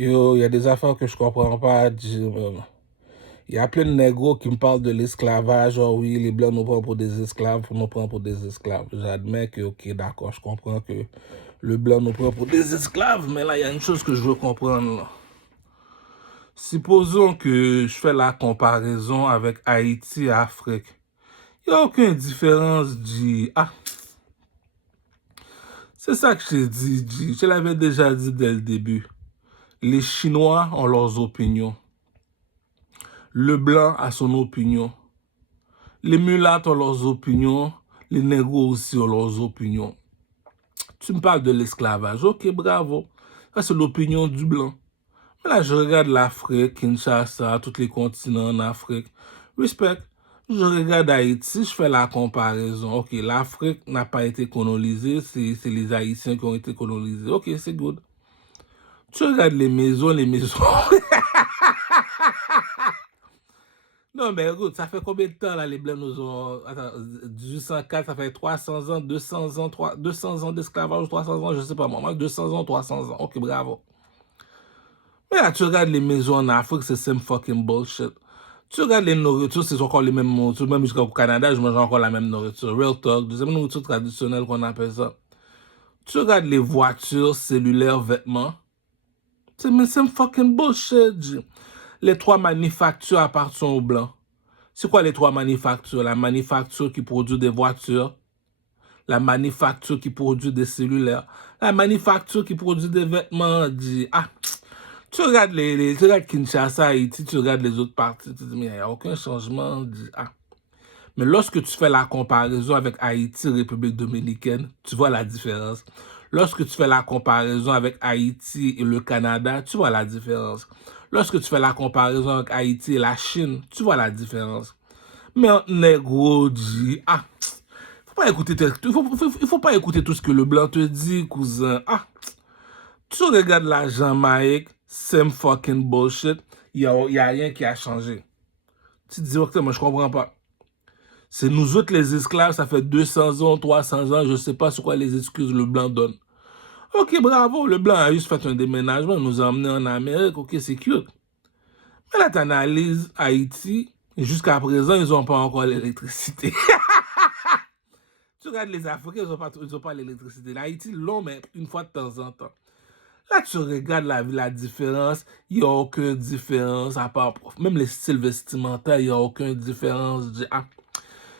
Yo, il y a des affaires que je comprends pas. Il y a plein de négros qui me parlent de l'esclavage. Oh oui, les blancs nous prennent pour des esclaves, nous prennent pour des esclaves. J'admets que, ok, d'accord, je comprends que le blanc nous prend pour des esclaves, mais là, il y a une chose que je veux comprendre. Là. Supposons que je fais la comparaison avec Haïti et Afrique. Il n'y a aucune différence, G. Ah, c'est ça que je t'ai dit, G. Je l'avais déjà dit dès le début. Les Chinois ont leurs opinions. Le blanc a son opinion. Les mulattes ont leurs opinions. Les négros aussi ont leurs opinions. Tu me parles de l'esclavage. Ok, bravo. Ça, c'est l'opinion du blanc. Mais là, je regarde l'Afrique, Kinshasa, tous les continents en Afrique. Respect. Je regarde Haïti, je fais la comparaison. Ok, l'Afrique n'a pas été colonisée, c'est les Haïtiens qui ont été colonisés. Ok, c'est good. Tu regardes les maisons. Non, mais écoute, ça fait combien de temps là les Blancs nous ont. Attends, 1804, ça fait 300 ans, 200 ans, 200 ans d'esclavage, 300 ans, je sais pas moi, 200 ans, 300 ans. Ok, bravo. Mais là, tu regardes les maisons en Afrique, c'est same fucking bullshit. Tu regardes les nourritures, c'est encore les mêmes nourritures. Même jusqu'au Canada, je mange encore la même nourriture. Real talk, deuxième nourriture traditionnelle qu'on appelle ça. Tu regardes les voitures, cellulaires, vêtements. C'est same fucking bullshit. Les trois manufactures appartiennent aux Blancs. C'est quoi les trois manufactures? La manufacture qui produit des voitures, la manufacture qui produit des cellulaires, la manufacture qui produit des vêtements. Ah, tu regardes tu regardes Kinshasa, Haïti, tu regardes les autres parties, tu dis, mais il n'y a aucun changement. Ah. Mais lorsque tu fais la comparaison avec Haïti, République dominicaine, tu vois la différence. Lorsque tu fais la comparaison avec Haïti et le Canada, tu vois la différence. Lorsque tu fais la comparaison avec Haïti et la Chine, tu vois la différence. Mais un négro dit, ah, il faut pas écouter tout ce que le blanc te dit, cousin. Ah, tu regardes la Jamaïque, same fucking bullshit, il y a rien qui a changé. Tu te dis, ok, moi je comprends pas. C'est nous autres les esclaves, ça fait 200 ans, 300 ans, je sais pas sur quoi les excuses le blanc donne. Ok, bravo, le blanc a juste fait un déménagement, nous a emmenés en Amérique, ok, c'est cute. Mais là, tu analyses Haïti, jusqu'à présent, ils n'ont pas encore l'électricité. Tu regardes les Africains, ils n'ont pas l'électricité. L'Haïti, l'ont, mais une fois de temps en temps. Là, tu regardes la différence, il n'y a aucune différence, à part, même les styles vestimentaires, il n'y a aucune différence. Ah,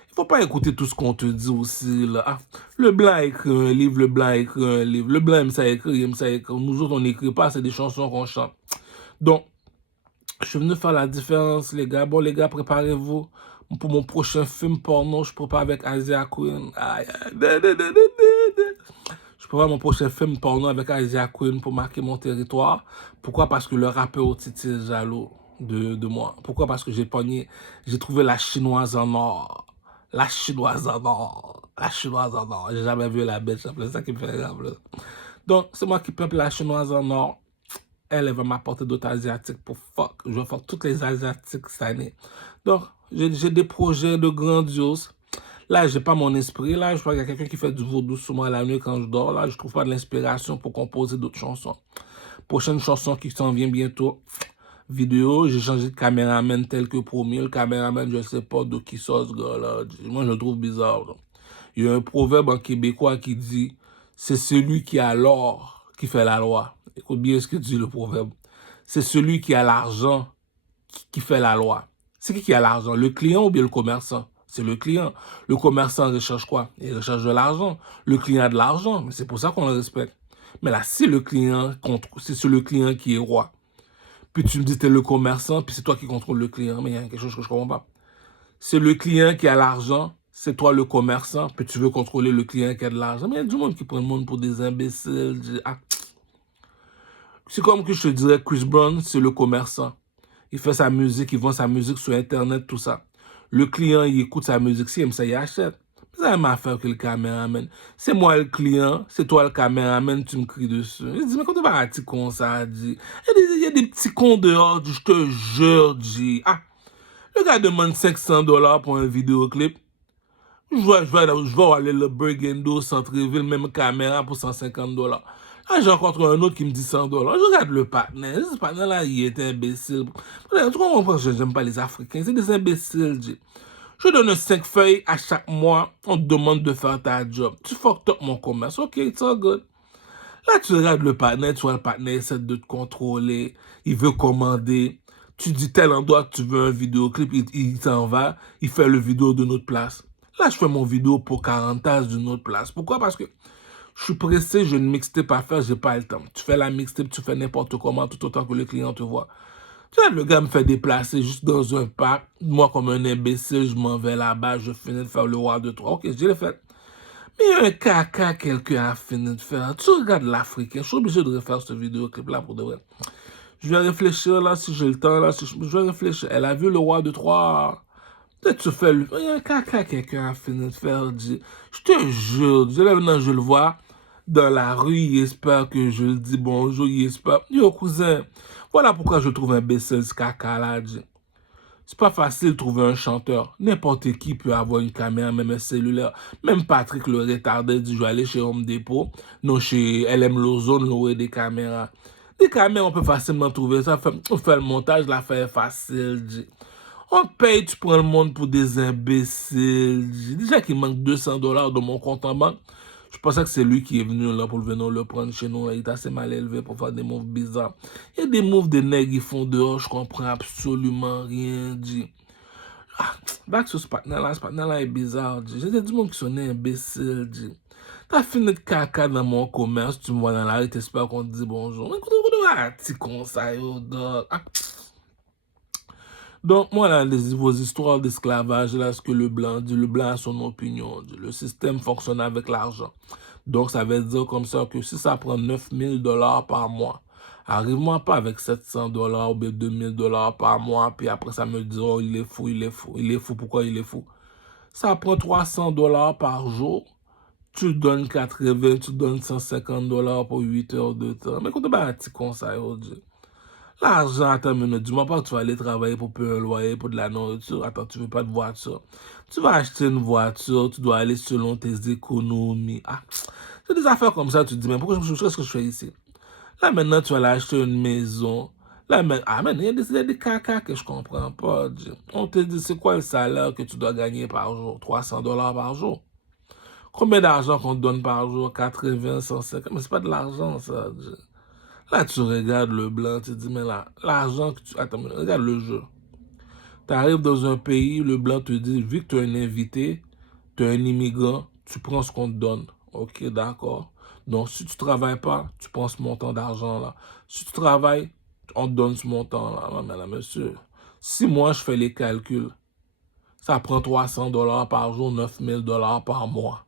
il ne faut pas écouter tout ce qu'on te dit aussi. Là. Ah, le blanc écrit un livre, le blanc écrit un livre, le blanc aime ça écrire, il aime ça écrire. Nous autres, on n'écrit pas, c'est des chansons qu'on chante. Donc, je suis venu faire la différence, les gars. Bon, les gars, préparez-vous. Pour mon prochain film porno, je prépare avec Asia Queen. Je prépare mon prochain film porno avec Asia Queen pour marquer mon territoire. Pourquoi? Parce que le rappeur au Titi est jaloux de moi. Pourquoi? Parce que j'ai trouvé la chinoise en or. La chinoise en or. La chinoise en or. J'ai jamais vu la bête, c'est ça qui me fait rire. Donc, c'est moi qui peuple la chinoise en or. Elle va m'apporter d'autres Asiatiques pour fuck. Je vais faire toutes les Asiatiques cette année. Donc, j'ai des projets de grandiose. Là, j'ai pas mon esprit. Là, je vois qu'il y a quelqu'un qui fait du vaudou sur moi la nuit quand je dors. Là, je trouve pas de l'inspiration pour composer d'autres chansons. Prochaine chanson qui s'en vient bientôt. Vidéo, j'ai changé de caméraman tel que promis. Le caméraman, je sais pas de qui sort ce gars-là. Moi, je le trouve bizarre. Là. Il y a un proverbe en québécois qui dit « C'est celui qui a l'or qui fait la loi ». Écoute bien ce que dit le proverbe. C'est celui qui a l'argent qui fait la loi. C'est qui a l'argent? Le client ou bien le commerçant? C'est le client. Le commerçant recherche quoi? Il recherche de l'argent. Le client a de l'argent, mais c'est pour ça qu'on le respecte. Mais là, c'est le client qui est roi. Puis tu me dis, t'es le commerçant, puis c'est toi qui contrôle le client. Mais il y a quelque chose que je comprends pas. C'est le client qui a l'argent, c'est toi le commerçant, puis tu veux contrôler le client qui a de l'argent. Mais il y a du monde qui prend le monde pour des imbéciles. Ah. C'est comme que je te dirais, Chris Brown, c'est le commerçant. Il fait sa musique, il vend sa musique sur Internet, tout ça. Le client, il écoute sa musique, s'il aime ça, il achète. C'est la même affaire que le caméraman. C'est moi le client, c'est toi le caméraman, tu me cries dessus. Il dit, mais quand tu vas à un petit con, ça, dit. Il y a des petits cons dehors, je te jure, dit. Ah, le gars demande $500 pour un vidéoclip. Je vais aller le Burguendo, Centreville, même caméra pour $150. Là, j'ai rencontré un autre qui me dit $100. Je regarde le partenaire. Ce partenaire-là, il est imbécile. Tu comprends pourquoi j'aime pas les Africains? C'est des imbéciles, G. Je donne 5 feuilles à chaque mois. On te demande de faire ta job. Tu fucked up mon commerce. OK, it's all good. Là, tu regardes le partenaire, tu vois le partenaire essaie de te contrôler. Il veut commander. Tu dis tel endroit que tu veux un vidéoclip, il s'en va. Il fait le vidéo d'une autre place. Là, je fais mon vidéo pour 40 tasses d'une autre place. Pourquoi? Parce que je suis pressé, j'ai une mixtape à faire, j'ai pas le temps. Tu fais la mixtape, tu fais n'importe comment, tout autant que le client te voit. Tu vois, le gars me fait déplacer juste dans un parc. Moi, comme un imbécile, je m'en vais là-bas, je finis de faire le roi de 3. Ok, je l'ai fait. Mais il y a un caca, quelqu'un a fini de faire. Tu regardes l'Africain, je suis obligé de refaire ce vidéoclip-là pour de vrai. Je vais réfléchir là, si j'ai le temps, là, je vais réfléchir. Elle a vu le roi de 3. Peut-être tu fais le. Il y a un caca, quelqu'un a fini de faire. Je te jure, là maintenant, je le vois dans la rue, il espère que je le dis bonjour, il espère. Yo, cousin, voilà pourquoi je trouve imbécile ce caca là. C'est pas facile de trouver un chanteur. N'importe qui peut avoir une caméra, même un cellulaire. Même Patrick le retardé dit je vais aller chez Home Depot, non chez LM Lozone, louer des caméras. Des caméras, on peut facilement trouver ça. On fait le montage, l'affaire est facile. On paye, tu prends le monde pour des imbéciles. Déjà qu'il manque $200 de mon compte en banque. Je pensais que c'est lui qui est venu là pour venir le prendre chez nous. Il est assez mal élevé pour faire des moves bizarres. Il y a des moves de nègres qui font dehors, je comprends absolument rien. Ah, back sur ce partenaire-là est bizarre. J'ai du monde qui sont imbéciles. T'as fini de caca dans mon commerce, tu me vois dans la rue, t'espères qu'on te dit bonjour. Mais écoute, petit conseil, dog. Donc, moi, là, vos histoires d'esclavage, là, ce que le blanc dit, le blanc a son opinion. Le système fonctionne avec l'argent. Donc, ça veut dire comme ça que si ça prend $9,000 par mois, arrive-moi pas avec $700 ou bien $2,000 par mois, puis après ça me dit, oh, il est fou, il est fou. Il est fou, pourquoi il est fou? Ça prend $300 par jour. Tu donnes 80, tu donnes $150 pour 8 heures de temps. Mais écoute, un petit conseil, aujourd'hui. L'argent, attends une minute, dis-moi pas que tu vas aller travailler pour payer un loyer, pour de la nourriture. Attends, tu veux pas de voiture. Tu vas acheter une voiture, tu dois aller selon tes économies. Ah, c'est des affaires comme ça, tu te dis, mais qu'est-ce que je fais ici? Là, maintenant, tu vas aller acheter une maison. Là, mais il y a des caca que je comprends pas. On te dit, c'est quoi le salaire que tu dois gagner par jour? $300 par jour. Combien d'argent qu'on te donne par jour? 80, 150. Mais c'est pas de l'argent, ça. Là, tu regardes le blanc, tu te dis, mais là, l'argent que tu... Attends, regarde le jeu. Tu arrives dans un pays, le blanc te dit, vu que tu es un invité, tu es un immigrant, tu prends ce qu'on te donne. Ok, d'accord. Donc, si tu ne travailles pas, tu prends ce montant d'argent-là. Si tu travailles, on te donne ce montant-là. Non, mais là, monsieur, si moi, je fais les calculs, ça prend $300 par jour, $9,000 par mois.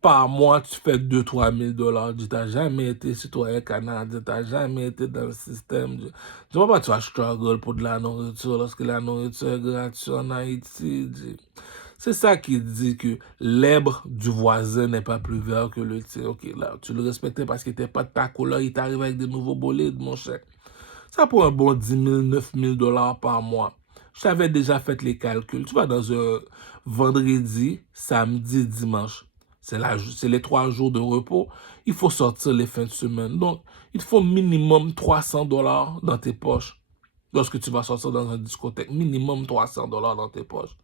Par mois, tu fais 2-3 000 $. Tu n'as jamais été citoyen canadien, tu n'as jamais été dans le système. Je ne vois pas, tu vas struggle pour de la nourriture lorsque la nourriture est gratuite en Haïti. C'est ça qui dit que l'herbe du voisin n'est pas plus vert que le tien. Ok, là, tu le respectais parce qu'il n'était pas de ta couleur, il t'arrive avec des nouveaux bolides, mon cher. Ça pour un bon 10 000, 9 000 $ par mois. Je t'avais déjà fait les calculs. Tu vas dans un vendredi, samedi, dimanche. C'est les 3 jours de repos. Il faut sortir les fins de semaine. Donc, il te faut minimum $300 dans tes poches. Lorsque tu vas sortir dans une discothèque, minimum $300 dans tes poches.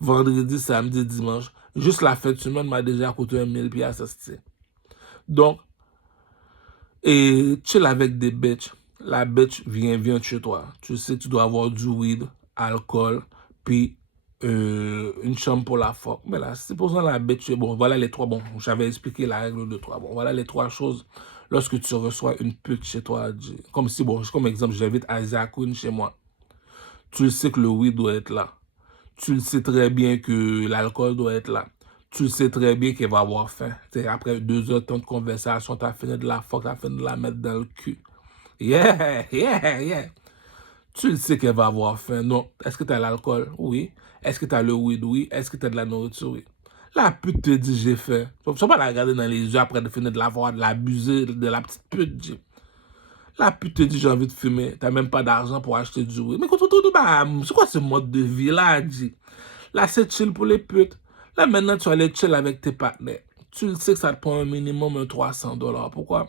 Vendredi, samedi, dimanche. Juste la fin de semaine m'a déjà coûté 1 000 $. Donc, et chill avec des bitches. La bitch vient chez toi. Tu sais, tu dois avoir du weed, alcool, puis une chambre pour la fuck. Mais là, c'est pour ça la bitch. Bon, voilà les trois. Bon, j'avais expliqué la règle de 3. Bon, voilà les 3 choses lorsque tu reçois une pute chez toi. Comme si, bon, comme exemple, j'invite Isaac Queen chez moi. Tu sais que le weed doit être là. Tu le sais très bien que l'alcool doit être là. Tu le sais très bien qu'elle va avoir faim. T'sais, après 2 heures de temps de conversation, tu as fini de la fuck, tu as fini de la mettre dans le cul. Yeah, yeah, yeah. Tu le sais qu'elle va avoir faim. Non. Est-ce que tu as l'alcool? Oui. Est-ce que tu as le weed? Oui. Est-ce que tu as de la nourriture? Oui. La pute te dit j'ai faim. Tu ne vas pas la regarder dans les yeux après de finir de la voir, de l'abuser, de la petite pute. La pute te dit j'ai envie de fumer. Tu n'as même pas d'argent pour acheter du weed. Mais quand c'est quoi ce mode de vie là, dit? Là, c'est chill pour les putes. Là, maintenant, tu vas aller chill avec tes partenaires. Tu le sais que ça te prend un minimum un $300. Pourquoi?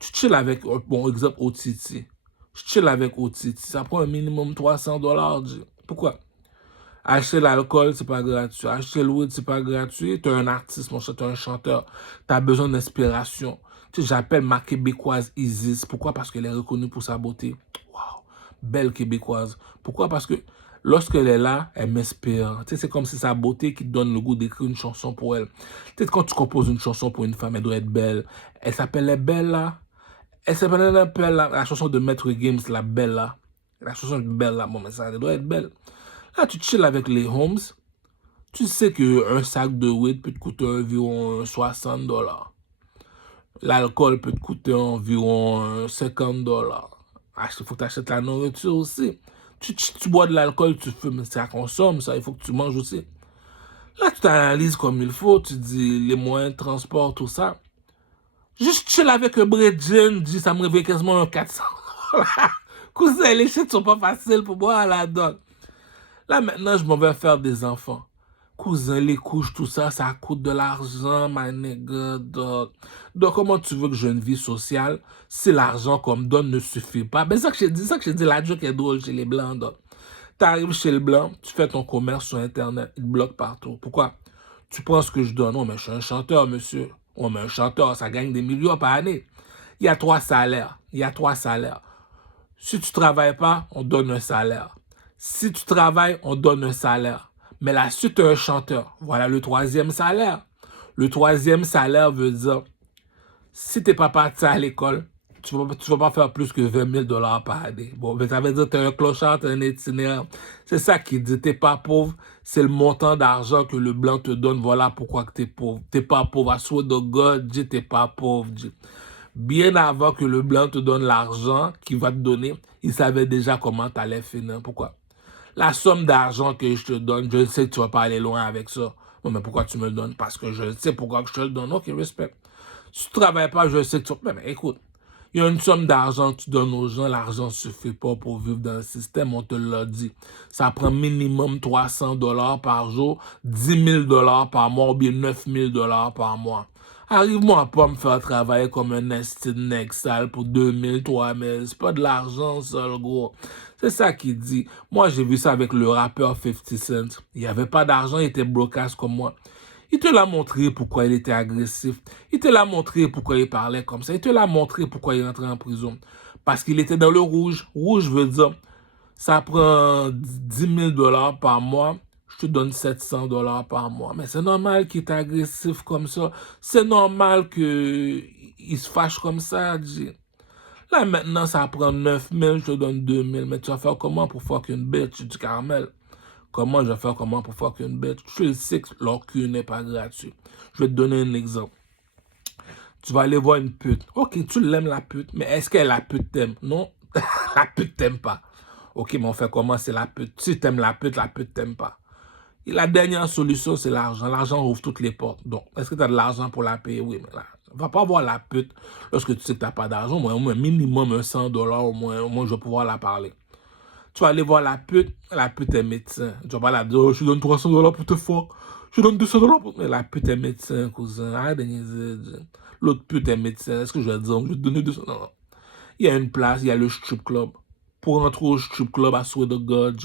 Tu chill avec, bon exemple, Otiti. Je chill avec Otiti. Ça prend un minimum $300. Pourquoi? Acheter l'alcool, c'est pas gratuit. Acheter le weed, c'est pas gratuit. T'es un artiste, mon cher, t'es un chanteur. T'as besoin d'inspiration. Tu sais, j'appelle ma Québécoise Isis. Pourquoi? Parce qu'elle est reconnue pour sa beauté. Waouh! Belle Québécoise. Pourquoi? Parce que lorsqu'elle est là, elle m'inspire. Tu sais, c'est comme si sa beauté qui te donne le goût d'écrire une chanson pour elle. Tu sais, quand tu composes une chanson pour une femme, elle doit être belle. Elle s'appelle Les Bella. Elle s'appelle la chanson de Maître Games, La Bella. La chanson de Bella, bon, mais ça, elle doit être belle. Là, tu chill avec les homes. Tu sais qu'un sac de weed peut te coûter environ $60. L'alcool peut te coûter environ $50. Ah, il faut que tu achètes la nourriture aussi. Tu bois de l'alcool, tu fumes, ça consomme, ça, il faut que tu manges aussi. Là, tu t'analyses comme il faut, tu dis les moyens de transport, tout ça. Juste chill avec un bread gin, dis ça me réveille quasiment un $400. Cousin, les shit sont pas faciles pour moi à la donne. Là, maintenant, je m'en vais faire des enfants. Cousin, les couches, tout ça, ça coûte de l'argent, my nigga, dog. Donc, comment tu veux que j'ai une vie sociale si l'argent qu'on me donne ne suffit pas? Ben, ça que j'ai dit, la joke est drôle chez les Blancs, dog. T'arrives chez le Blanc, tu fais ton commerce sur Internet, il te bloque partout. Pourquoi? Tu prends ce que je donne. Oh, mais je suis un chanteur, monsieur. Oh, mais un chanteur, ça gagne des millions par année. Il y a 3 salaires. Il y a 3 salaires. Si tu ne travailles pas, on donne un salaire. Si tu travailles, on donne un salaire. Mais là, si tu es un chanteur, voilà le 3e salaire. Le 3e salaire veut dire, si tu n'es pas parti à l'école, tu ne vas pas faire plus que $20,000 par année. Bon, mais ça veut dire que tu es un clochard, tu es un itinérant. C'est ça qui dit, tu n'es pas pauvre, c'est le montant d'argent que le blanc te donne, voilà pourquoi tu es pauvre. Tu n'es pas pauvre, I swear to God, tu n'es pas pauvre. Bien avant que le blanc te donne l'argent qu'il va te donner, il savait déjà comment tu allais finir. Pourquoi? La somme d'argent que je te donne, je sais que tu vas pas aller loin avec ça. Bon, mais pourquoi tu me le donnes? Parce que je sais pourquoi que je te le donne. Ok, respect. Si tu ne travailles pas, je sais que tu... Mais écoute, il y a une somme d'argent que tu donnes aux gens. L'argent ne suffit pas pour vivre dans le système, on te l'a dit. Ça prend minimum $300 par jour, $10,000 par mois ou bien $9,000 par mois. Arrive-moi pas à me faire travailler comme un esti de nègre sale pour 2,000, 3,000. C'est pas de l'argent, ça, le gros. C'est ça qu'il dit. Moi, j'ai vu ça avec le rappeur 50 Cent. Il n'y avait pas d'argent, il était brocasse comme moi. Il te l'a montré pourquoi il était agressif. Il te l'a montré pourquoi il parlait comme ça. Il te l'a montré pourquoi il est entré en prison. Parce qu'il était dans le rouge. Rouge veut dire, ça prend $10,000 par mois. Je te donne $700 par mois. Mais c'est normal qu'il est agressif comme ça. C'est normal qu'il se fâche comme ça, G. Là, maintenant, ça prend 9,000, je te donne 2,000. Mais tu vas faire comment pour fuck une bitch du caramel? Comment je vais faire comment pour fuck une bitch? Je sais que leur cul n'est pas gratuit. Je vais te donner un exemple. Tu vas aller voir une pute. Ok, tu l'aimes la pute, mais est-ce que la pute t'aime? Non, la pute t'aime pas. Ok, mais on fait comment? C'est la pute. Si tu aimes la pute t'aime pas. Et la dernière solution, c'est l'argent. L'argent ouvre toutes les portes. Donc, est-ce que tu as de l'argent pour la payer? Oui, mais là, va pas voir la pute lorsque tu sais que tu n'as pas d'argent. Au moins minimum un $100, au moins je vais pouvoir la parler. Tu vas aller voir la pute est médecin. Tu vas pas la dire, oh, je te donne $300 pour te fuck. Je te donne $200 pour... Mais la pute est médecin, cousin. Arrête de niaiser. L'autre pute est médecin. Est-ce que je vais dire, je vais te donner 200? Non, non. Il y a une place, il y a le strip club. Pour rentrer au strip club, à swear to God,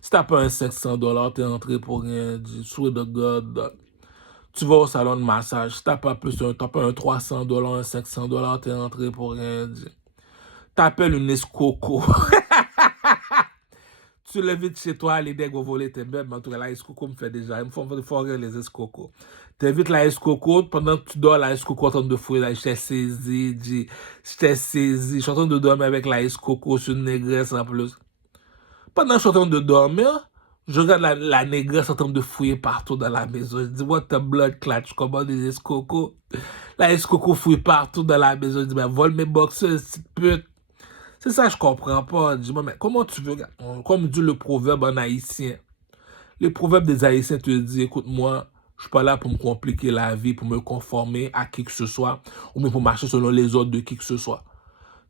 si t'as pas un $500, t'es entré pour rien, swear to God. Tu vas au salon de massage, si t'as pas un $300, un $500, t'es entré pour rien, t'appelles une escroco. Tu le vite chez toi, les dégâts voler tes bébés, mais en tout cas, la escroco me fait déjà. Il me faut les escrocos. T'invites la escroco, pendant que tu dors, la escroco en train de fouiller, là, je t'ai saisi, je suis en train de dormir avec la escroco sur une négresse en plus. Pendant que je suis en train de dormir, je regarde la négresse en train de fouiller partout dans la maison. Je dis, what the blood clutch, comment des escrocos? La escroco fouille partout dans la maison. Je dis, ben, vole mes boxeurs, petite pute. C'est ça, je comprends pas. Dis-moi, mais comment tu veux, comme dit le proverbe en haïtien, le proverbe des haïtiens te dit, écoute, moi, je suis pas là pour me compliquer la vie, pour me conformer à qui que ce soit, ou même pour marcher selon les ordres de qui que ce soit.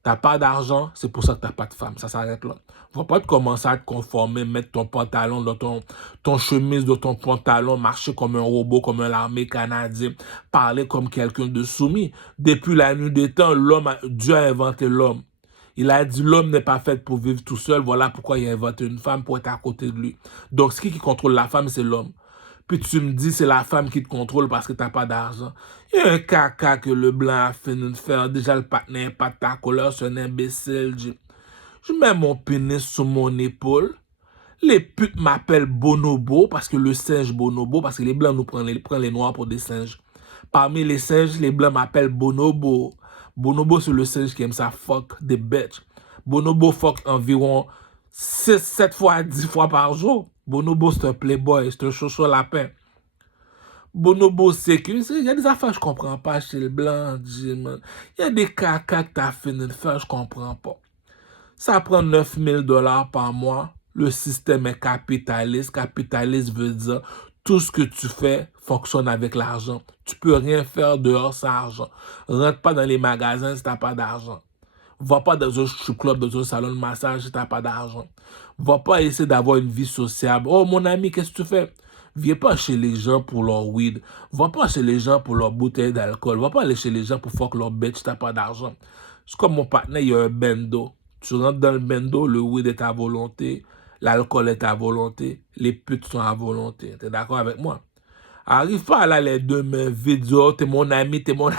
T'as pas d'argent, c'est pour ça que t'as pas de femme. Ça s'arrête là. Va pas te commencer à te conformer, mettre ton pantalon dans ton chemise, dans ton pantalon, marcher comme un robot, comme un armée canadien, parler comme quelqu'un de soumis. Depuis la nuit des temps, Dieu a inventé l'homme. Il a dit l'homme n'est pas fait pour vivre tout seul. Voilà pourquoi il a inventé une femme pour être à côté de lui. Donc, ce qui contrôle la femme, c'est l'homme. Puis tu me dis c'est la femme qui te contrôle parce que t'as pas d'argent. Il y a un caca que le blanc a fini de faire. Déjà, le partenaire n'est pas de ta couleur, c'est un imbécile. Je mets mon pénis sur mon épaule. Les putes m'appellent Bonobo parce que le singe Bonobo, parce que les blancs nous prennent les noirs pour des singes. Parmi les singes, les blancs m'appellent Bonobo. Bonobo, c'est le singe qui aime ça fuck des bitches. Bonobo fuck environ 6, 7 fois, 10 fois par jour. Bonobo, c'est un playboy, c'est un chocho lapin. Bonobo, c'est que il y a des affaires que je comprends pas chez le blanc, Jim. Il y a des caca que t'as fini de faire, je comprends pas. Ça prend 9 000 $ par mois. Le système est capitaliste. Capitaliste veut dire tout ce que tu fais fonctionne avec l'argent. Tu peux rien faire dehors sans argent. Rentre pas dans les magasins si t'as pas d'argent. Va pas dans un strip club, dans un salon de massage si t'as pas d'argent. Va pas essayer d'avoir une vie sociable. Oh mon ami, qu'est-ce que tu fais? Viens pas chez les gens pour leur weed. Va pas chez les gens pour leur bouteille d'alcool. Va pas aller chez les gens pour fuck leur bitch si t'as pas d'argent. C'est comme mon partenaire, il y a un bendo. Tu rentres dans le bendo, le weed est à volonté, l'alcool est à volonté, les putes sont à volonté. T'es d'accord avec moi? Arrive pas là les deux mains vides, oh, t'es mon ami, t'es mon ami.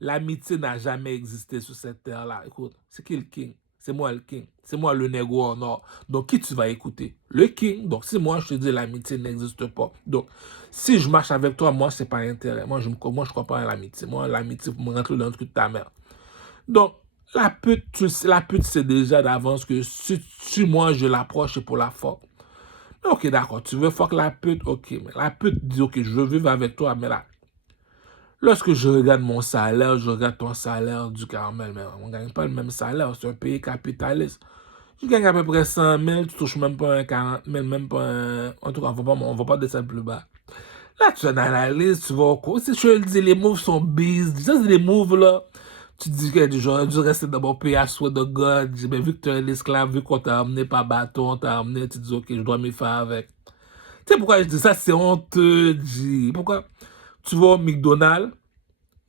L'amitié n'a jamais existé sur cette terre-là. Écoute, c'est qui le king? C'est moi le king. C'est moi le négro en or. Donc, qui tu vas écouter? Le king. Donc, si moi, je te dis l'amitié n'existe pas. Donc, si je marche avec toi, moi, c'est pas intérêt. Moi, je crois pas à l'amitié. Moi, l'amitié, pour me rentrer dans le truc de ta mère. Donc, la pute, c'est déjà d'avance que si moi, je l'approche, c'est pour la fuck. Ok, d'accord. Tu veux fuck la pute? Ok. Mais la pute dit, ok, je veux vivre avec toi, mais là, lorsque je regarde mon salaire, je regarde ton salaire du Carmel, mais on ne gagne pas le même salaire, c'est un pays capitaliste. Je gagne à peu près 100 000, tu touches même pas un 40 000, même pas un... En tout cas, on va pas descendre plus bas. Là, tu analyses, tu vas au cours. Si je te dis, les moves sont bises, ça, c'est des moves, là. Tu dis que j'aurais dû rester dans mon pays à souhait de God. Mais vu que tu es un esclave, vu qu'on t'a amené par bâton, on t'a amené, tu dis, ok, je dois m'y faire avec. Tu sais pourquoi je dis ça? C'est honteux, G. Pourquoi? Tu vas au McDonald's,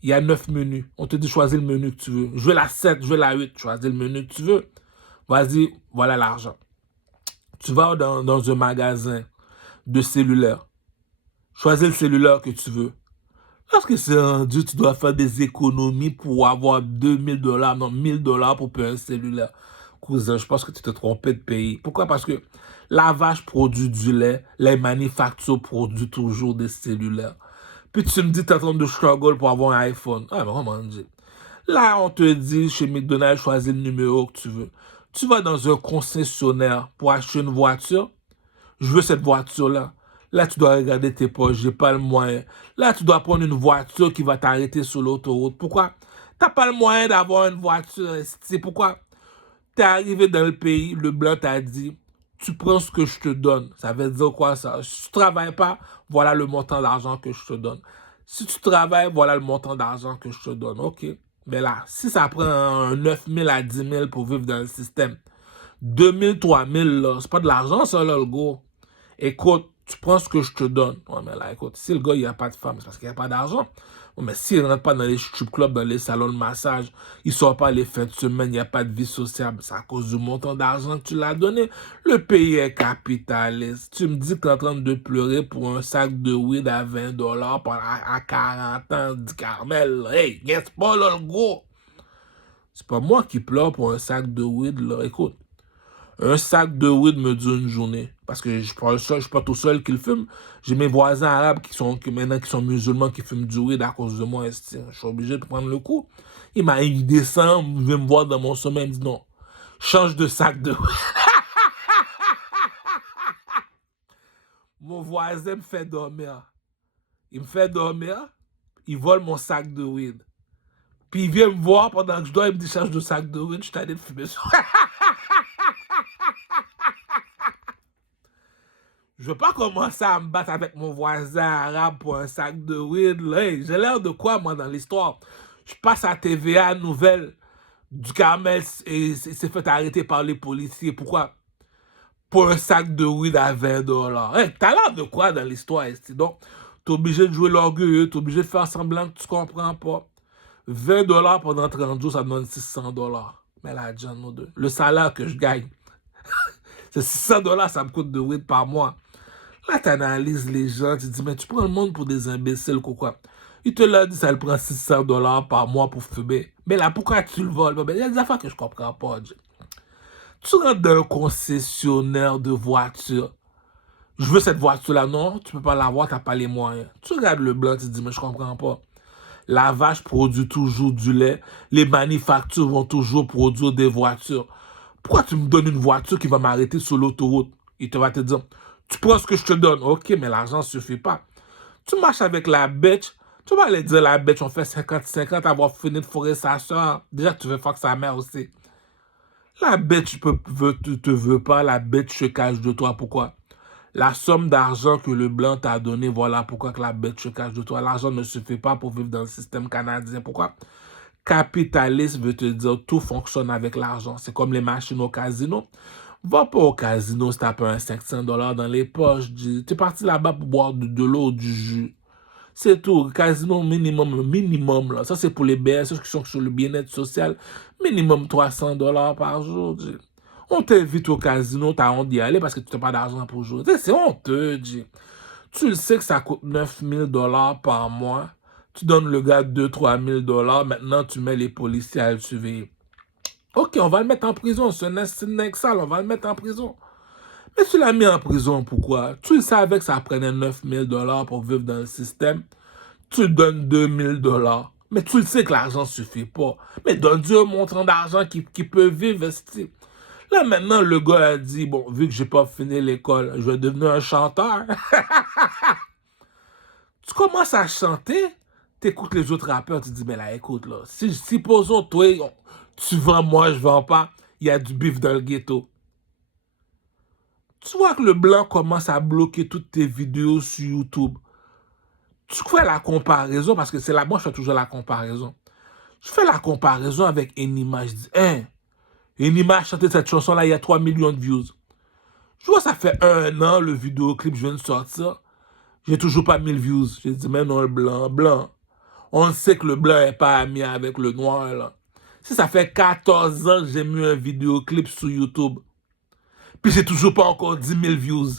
il y a 9 menus. On te dit choisis le menu que tu veux. Je veux la 7, je veux la 8. Choisis le menu que tu veux. Vas-y, voilà l'argent. Tu vas dans un magasin de cellulaire. Choisis le cellulaire que tu veux. Lorsque c'est rendu, tu dois faire des économies pour avoir 2 000 $, non, 1 000 $ pour payer un cellulaire. Cousin, je pense que tu te trompé de pays. Pourquoi? Parce que la vache produit du lait, les manufactures produisent toujours des cellulaires. Puis tu me dis que tu es en train de struggle pour avoir un iPhone. Ah, mais comment dire? Là, on te dit chez McDonald's, choisis le numéro que tu veux. Tu vas dans un concessionnaire pour acheter une voiture. Je veux cette voiture-là. Là, tu dois regarder tes poches, j'ai pas le moyen. Là, tu dois prendre une voiture qui va t'arrêter sur l'autoroute. Pourquoi? T'as pas le moyen d'avoir une voiture. C'est pourquoi? T'es arrivé dans le pays, le blanc t'a dit, tu prends ce que je te donne. Ça veut dire quoi ça? Si tu travailles pas, voilà le montant d'argent que je te donne. Si tu travailles, voilà le montant d'argent que je te donne. OK. Mais là, si ça prend 9 000 à 10 000 pour vivre dans le système, 2 000, 3 000, là, c'est pas de l'argent ça, là, le gars. Écoute, tu prends ce que je te donne. Ouais, mais là, écoute, si le gars, il n'y a pas de femme, c'est parce qu'il n'y a pas d'argent. Ouais, mais s'il ne rentre pas dans les strip clubs, dans les salons de massage, il ne sort pas les fins de semaine, il n'y a pas de vie sociable, c'est à cause du montant d'argent que tu l'as donné. Le pays est capitaliste. Tu me dis que tu es en train de pleurer pour un sac de weed à 20 $ à 40 ans, dit Carmel. Hey, guess pas, là, le gros. C'est pas moi qui pleure pour un sac de weed, là. Écoute. Un sac de weed me dure une journée. Parce que je suis pas tout seul qui le fume. J'ai mes voisins arabes qui sont musulmans qui fument du weed à cause de moi. Je suis obligé de prendre le coup. Il descend, il vient me voir dans mon sommeil, il me dit non, change de sac de weed. Mon voisin me fait dormir. Il me fait dormir, il vole mon sac de weed. Puis il vient me voir pendant que je dors, il me dit change de sac de weed, je suis allé de fumer ça. Je veux pas commencer à me battre avec mon voisin arabe pour un sac de weed. Hey, j'ai l'air de quoi, moi, dans l'histoire? Je passe à TVA Nouvelle. Duhamel s'est fait arrêter par les policiers. Pourquoi? Pour un sac de weed à 20 $. Hey, t'as l'air de quoi dans l'histoire, esti? Donc, t'es obligé de jouer l'orgueilleux, t'es obligé de faire semblant que tu comprends pas. 20 $ pendant 30 jours, ça me donne 600 $. Mais là, John, nous deux. Le salaire que je gagne, c'est 600 $, ça me coûte de weed par mois. Là, tu analyses les gens, tu te dis, mais tu prends le monde pour des imbéciles ou quoi? Il te l'a dit, ça le prend 600 $ par mois pour fumer. Mais là, pourquoi tu le voles? Il y a des affaires que je comprends pas, Jim. Tu rentres dans un concessionnaire de voitures. Je veux cette voiture-là. Non, tu peux pas l'avoir, tu n'as pas les moyens. Tu regardes le blanc, tu te dis, mais je comprends pas. La vache produit toujours du lait. Les manufactures vont toujours produire des voitures. Pourquoi tu me donnes une voiture qui va m'arrêter sur l'autoroute? Il te va te dire, tu prends ce que je te donne. Ok, mais l'argent ne suffit pas. Tu marches avec la bitch. Tu vas aller dire la bitch, on fait 50-50 avoir fini de fourrer sa soeur. Déjà, tu veux faire que sa mère aussi. La bitch te veut pas. La bitch se cache de toi. Pourquoi? La somme d'argent que le blanc t'a donné, voilà pourquoi que la bête se cache de toi. L'argent ne suffit pas pour vivre dans le système canadien. Pourquoi? Capitaliste veut te dire tout fonctionne avec l'argent. C'est comme les machines au casino. Va pas au casino si t'as pas un 500 $ dans les poches. Tu es parti là-bas pour boire de l'eau ou du jus. C'est tout. Casino minimum, le minimum. Là. Ça, c'est pour les BS qui sont sur le bien-être social. Minimum 300 $ par jour. On t'invite au casino, t'as honte d'y aller parce que tu n'as pas d'argent pour jouer. C'est honteux, G. Tu le sais que ça coûte 9000 $ par mois. Tu donnes le gars 2-3 000 $. Maintenant, tu mets les policiers à le surveiller. Ok, on va le mettre en prison. C'est un sale, on va le mettre en prison. Mais tu l'as mis en prison, pourquoi? Tu le savais que ça prenait 9000 $ pour vivre dans le système. Tu lui donnes 2000 $. Mais tu le sais que l'argent ne suffit pas. Mais donne-lui un montant d'argent qui peut vivre, style. Là, maintenant, le gars a dit, bon, vu que j'ai pas fini l'école, je vais devenir un chanteur. Tu commences à chanter, t'écoutes les autres rappeurs, tu te dis, mais là, écoute, là, si posons, toi, tu vends, moi, je vends pas, il y a du bif dans le ghetto. Tu vois que le blanc commence à bloquer toutes tes vidéos sur YouTube. Tu fais la comparaison, parce que c'est là, moi, je fais toujours la comparaison. Je fais la comparaison avec Enima, je dis, hein, Enima a chanté cette chanson-là, il y a 3 millions de views. Je vois, ça fait 1 an, le vidéoclip, je viens de sortir. J'ai toujours pas 1000 views. J'ai dit, mais non, le blanc. On sait que le blanc n'est pas ami avec le noir, là. Si ça fait 14 ans que j'ai mis un vidéoclip sur YouTube, puis j'ai toujours pas encore 10 000 views.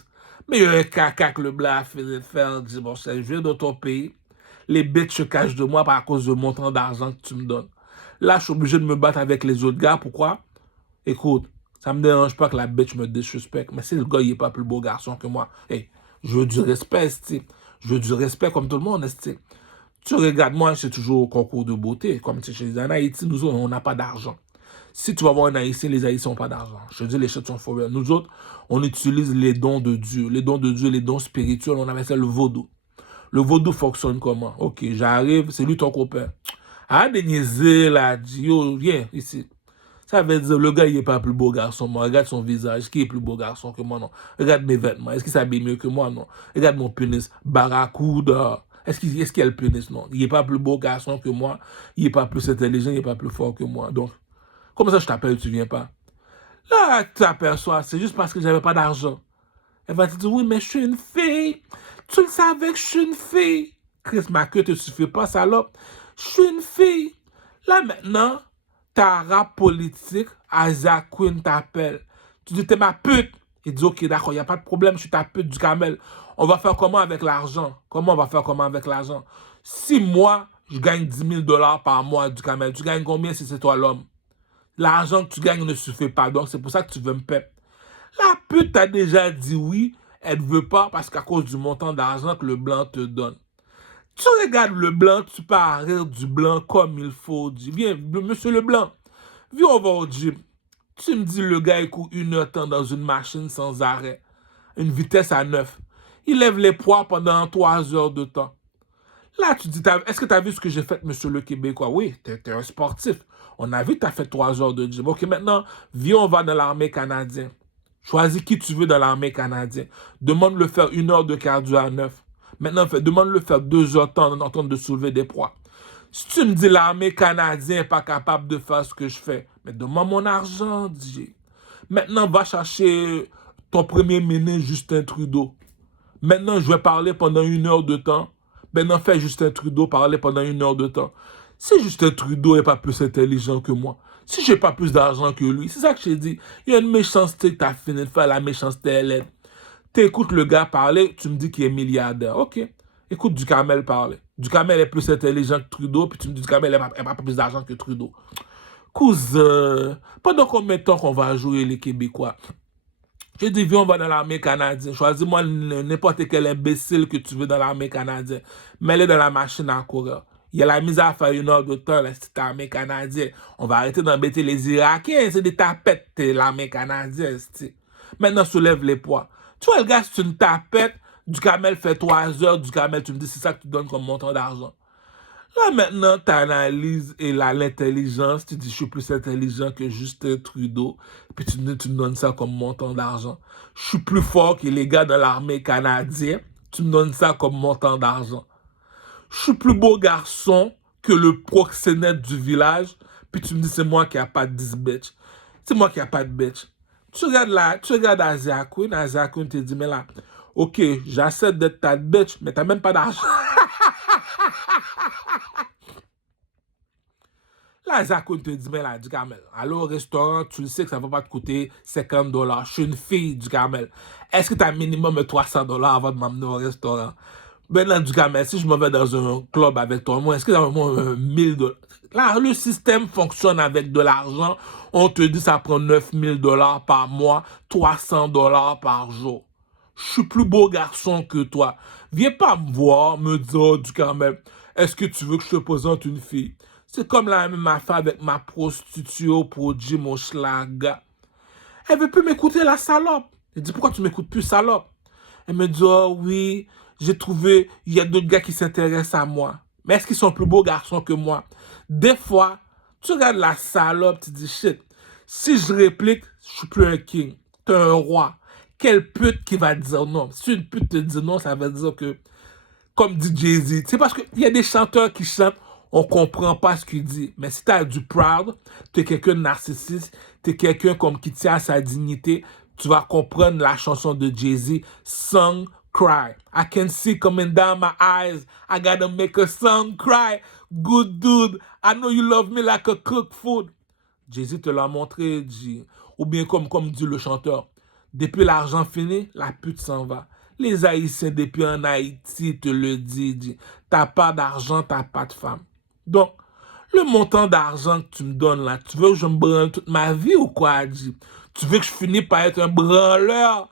Mais il y a un caca que le blanc a fait faire. Je dis, bon, je viens de ton pays. Les bêtes se cachent de moi par cause du montant d'argent que tu me donnes. Là, je suis obligé de me battre avec les autres gars. Pourquoi? Écoute, ça me dérange pas que la bitch me disrespecte, mais si le gars, il est pas plus beau garçon que moi, hey, je veux du respect, esti. Je veux du respect comme tout le monde, esti. Tu regardes, moi, c'est toujours au concours de beauté. Comme chez les Haïti, nous autres, on n'a pas d'argent. Si tu vas voir un Haïtien, les Haïtiens n'ont pas d'argent. Je te dis, les choses sont faux. Nous autres, on utilise les dons de Dieu. Les dons de Dieu, les dons spirituels, on appelle ça le vaudou. Le vaudou fonctionne comment? Ok, j'arrive, c'est lui ton copain. Arrête de niaiser, là, dis, yo, viens ici. Ça veut dire, le gars, il n'est pas plus beau garçon que moi. Regarde son visage. Qui est plus beau garçon que moi? Non. Regarde mes vêtements. Est-ce qu'il s'habille mieux que moi? Non. Regarde mon pénis. Barracuda. Est-ce qu'il a le pénis? Non. Il n'est pas plus beau garçon que moi. Il n'est pas plus intelligent. Il n'est pas plus fort que moi. Donc, comment ça je t'appelle, tu viens pas? Là, tu t'aperçois, c'est juste parce que j'avais pas d'argent. Elle va te dire, oui, mais je suis une fille. Tu le savais que je suis une fille. Chris, ma queue te suffit pas, salope. Je suis une fille. Là, maintenant, ta rap politique, Isaac Queen t'appelle. Tu dis, t'es ma pute. Il dit, ok, d'accord, il n'y a pas de problème, je suis ta pute du camel. On va faire comment avec l'argent? Comment on va faire comment avec l'argent? Si moi, je gagne 10 000 $ par mois du camel, tu gagnes combien si c'est toi l'homme? L'argent que tu gagnes ne suffit pas, donc c'est pour ça que tu veux me pep. La pute t'a déjà dit oui, elle ne veut pas parce qu'à cause du montant d'argent que le blanc te donne. Tu regardes le blanc, tu pars rire du blanc comme il faut. Viens, monsieur le blanc, viens, on va au gym. Tu me dis, le gars, il court 1 heure dans une machine sans arrêt, une vitesse à 9. Il lève les poids pendant 3 heures de temps. Là, tu dis, est-ce que tu as vu ce que j'ai fait, monsieur le Québécois? Oui, tu es un sportif. On a vu que tu as fait 3 heures de gym. Ok, maintenant, viens, on va dans l'armée canadienne. Choisis qui tu veux dans l'armée canadienne. Demande-le faire 1 heure de cardio à 9. Maintenant, demande-le faire 2 heures de temps en train de soulever des poids. Si tu me dis l'armée canadienne n'est pas capable de faire ce que je fais, mais donne-moi mon argent, DJ. Maintenant, va chercher ton premier ministre Justin Trudeau. Maintenant, je vais parler pendant 1 heure de temps. Maintenant, fais Justin Trudeau parler pendant 1 heure de temps. Si Justin Trudeau n'est pas plus intelligent que moi, si je n'ai pas plus d'argent que lui, c'est ça que j'ai dit. Il y a une méchanceté que tu as fini de faire, la méchanceté elle. Tu écoutes le gars parler, tu me dis qu'il est milliardaire. OK. Écoute Duhamel parler. Duhamel est plus intelligent que Trudeau, puis tu me dis Duhamel n'a pas plus d'argent que Trudeau. Cousin, pendant combien de temps qu'on va jouer les Québécois? Je dis, viens, on va dans l'armée canadienne. Choisis-moi n'importe quel imbécile que tu veux dans l'armée canadienne. Mets-le dans la machine à courir. Il y a la mise à faire 1 heure de temps, là, c'est l'armée canadienne. On va arrêter d'embêter les Irakiens. C'est des tapettes, l'armée canadienne. Maintenant, soulève les poids. Tu vois, le gars, c'est une tapette. Duhamel fait 3 heures. Duhamel, tu me dis, c'est ça que tu donnes comme montant d'argent. Là, maintenant, tu analyses et l'intelligence. Tu dis, je suis plus intelligent que Justin Trudeau. Puis tu me donnes ça comme montant d'argent. Je suis plus fort que les gars de l'armée canadienne. Tu me donnes ça comme montant d'argent. Je suis plus beau garçon que le proxénète du village. Puis tu me dis, c'est moi qui n'ai pas de 10 bitch. C'est moi qui n'ai pas de bitch. Tu regardes Asia Queen. Asia Queen te dit, mais là, OK, j'accepte d'être ta bitch, mais tu n'as même pas d'argent. Là, Zach te dit, mais là, Duhamel, allez au restaurant, tu le sais que ça ne va pas te coûter 50 $. Je suis une fille, Duhamel. Est-ce que tu as minimum 300 $ avant de m'amener au restaurant? Maintenant, Duhamel, si je me vais dans un club avec toi, moi, est-ce que tu as vraiment 1000 $? Là, le système fonctionne avec de l'argent. On te dit ça prend 9000 $ par mois, 300 $ par jour. Je suis plus beau garçon que toi. Viens pas me voir, me dire, oh, Duhamel, est-ce que tu veux que je te présente une fille? C'est comme la même affaire avec ma prostituée pour Jim Schlager. Elle veut plus m'écouter, la salope. Je dis, pourquoi tu m'écoutes plus, salope? Elle me dit, oh oui, j'ai trouvé, il y a d'autres gars qui s'intéressent à moi. Mais est-ce qu'ils sont plus beaux garçons que moi? Des fois, tu regardes la salope, tu dis, shit, si je réplique, je suis plus un king. T'es un roi. Quelle pute qui va dire non? Si une pute te dit non, ça veut dire que, comme dit Jay-Z, c'est parce qu'il y a des chanteurs qui chantent, on comprend pas ce qu'il dit. Mais si tu as du proud, tu es quelqu'un de narcissiste, tu es quelqu'un comme qui tient à sa dignité, tu vas comprendre la chanson de Jay-Z, Song Cry. I can see coming down my eyes. I gotta make a song cry. Good dude, I know you love me like a cooked food. Jay-Z te l'a montré, dit. Ou bien comme dit le chanteur, depuis l'argent fini, la pute s'en va. Les Haïtiens, depuis en Haïti, te le dit. T'as pas d'argent, t'as pas de femme. Donc, le montant d'argent que tu me donnes là, tu veux que je me branle toute ma vie ou quoi, Adi? Tu veux que je finisse par être un branleur?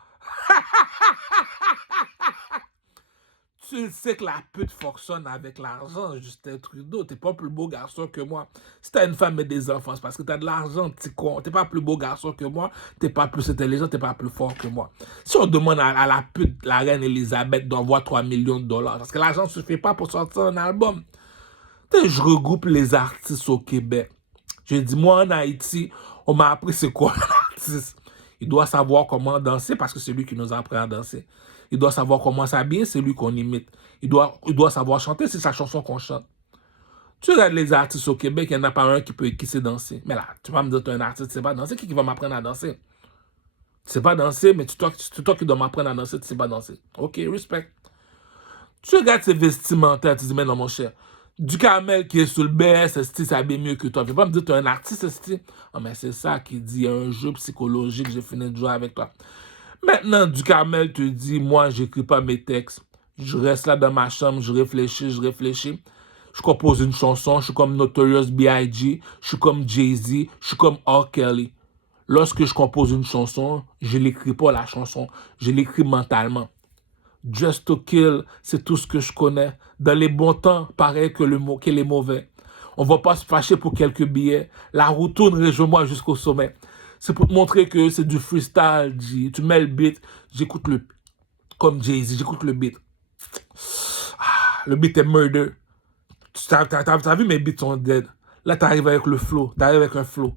Tu sais que la pute fonctionne avec l'argent, Justin Trudeau. T'es pas plus beau garçon que moi. Si t'as une femme et des enfants, c'est parce que t'as de l'argent, petit con. T'es pas plus beau garçon que moi. T'es pas plus intelligent, t'es pas plus fort que moi. Si on demande à la pute, la reine Elisabeth, d'envoyer 3 millions de $, parce que l'argent ne suffit pas pour sortir un album. Je regroupe les artistes au Québec. J'ai dit, moi en Haïti, on m'a appris c'est quoi un artiste. Il doit savoir comment danser parce que c'est lui qui nous apprend à danser. Il doit savoir comment s'habiller, c'est lui qu'on imite. Il doit savoir chanter, c'est sa chanson qu'on chante. Tu regardes les artistes au Québec, il n'y en a pas un qui sait danser. Mais là, tu vas me dire, tu es un artiste, tu ne sais pas danser, qui va m'apprendre à danser? Tu ne sais pas danser, mais c'est toi qui dois m'apprendre à danser, tu ne sais pas danser. OK, respect. Tu regardes ses vestimentaires, tu dis, mais non, mon cher, Duhamel qui est sur le BS, ça s'habille mieux que toi. Tu ne vas pas me dire que tu es un artiste, oh, mais c'est ça qui dit, il y a un jeu psychologique, j'ai fini de jouer avec toi. Maintenant, Duhamel te dit, moi, j'écris pas mes textes. Je reste là dans ma chambre, je réfléchis. Je compose une chanson, je suis comme Notorious B.I.G., je suis comme Jay-Z, je suis comme R. Kelly. Lorsque je compose une chanson, je l'écris pas la chanson, je l'écris mentalement. Just to Kill, c'est tout ce que je connais. Dans les bons temps, pareil que les mauvais. On va pas se fâcher pour quelques billets. La roue tourne, rejoins-moi jusqu'au sommet. C'est pour te montrer que c'est du freestyle, G. Tu mets le beat, j'écoute le... Comme Jay-Z, j'écoute le beat. Ah, le beat est murder. T'as vu mes beats sont dead. Là, t'arrives avec le flow. T'arrives avec un flow.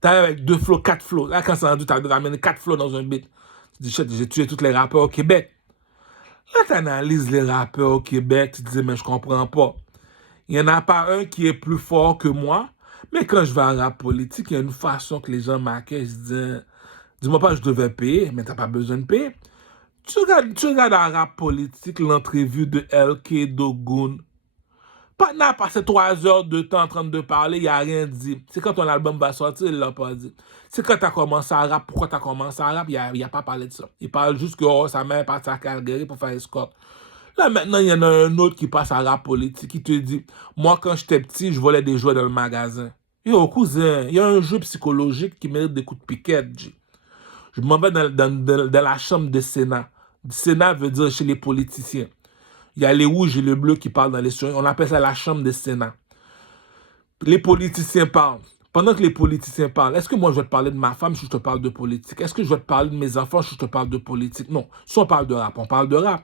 T'arrives avec 2 flows, 4 flows. Là, quand c'est rendu, t'as ramené 4 flows dans un beat. Tu dis, shit, j'ai tué tous les rappeurs au Québec. Là, t'analyses les rappeurs au Québec. Tu te dis, mais je comprends pas. Il n'y en a pas un qui est plus fort que moi. Mais quand je vais en rap politique, il y a une façon que les gens m'accueillent. Je dis, dis-moi pas que je devais payer, mais t'as pas besoin de payer. Tu regardes en rap politique l'entrevue de LK Dogoun. Pas n'a passé 3 heures de temps en train de parler, il a rien dit. C'est quand ton album va sortir, il l'a pas dit. C'est quand t'as commencé à rap, pourquoi t'as commencé à rap, il a pas parlé de ça. Il parle juste que oh, sa mère est partie à Calgary pour faire escorte. Là, maintenant, il y en a un autre qui passe à rap politique, qui te dit, moi, quand j'étais petit, je volais des jouets dans le magasin. Yo, cousin, il y a un jeu psychologique qui mérite des coups de piquette, G. Je m'en vais dans la chambre de Sénat. Sénat veut dire chez les politiciens. Il y a les rouges et les bleus qui parlent dans les souris. On appelle ça la chambre de Sénat. Les politiciens parlent. Pendant que les politiciens parlent, est-ce que moi je vais te parler de ma femme si je te parle de politique? Est-ce que je vais te parler de mes enfants si je te parle de politique? Non. Si on parle de rap, on parle de rap.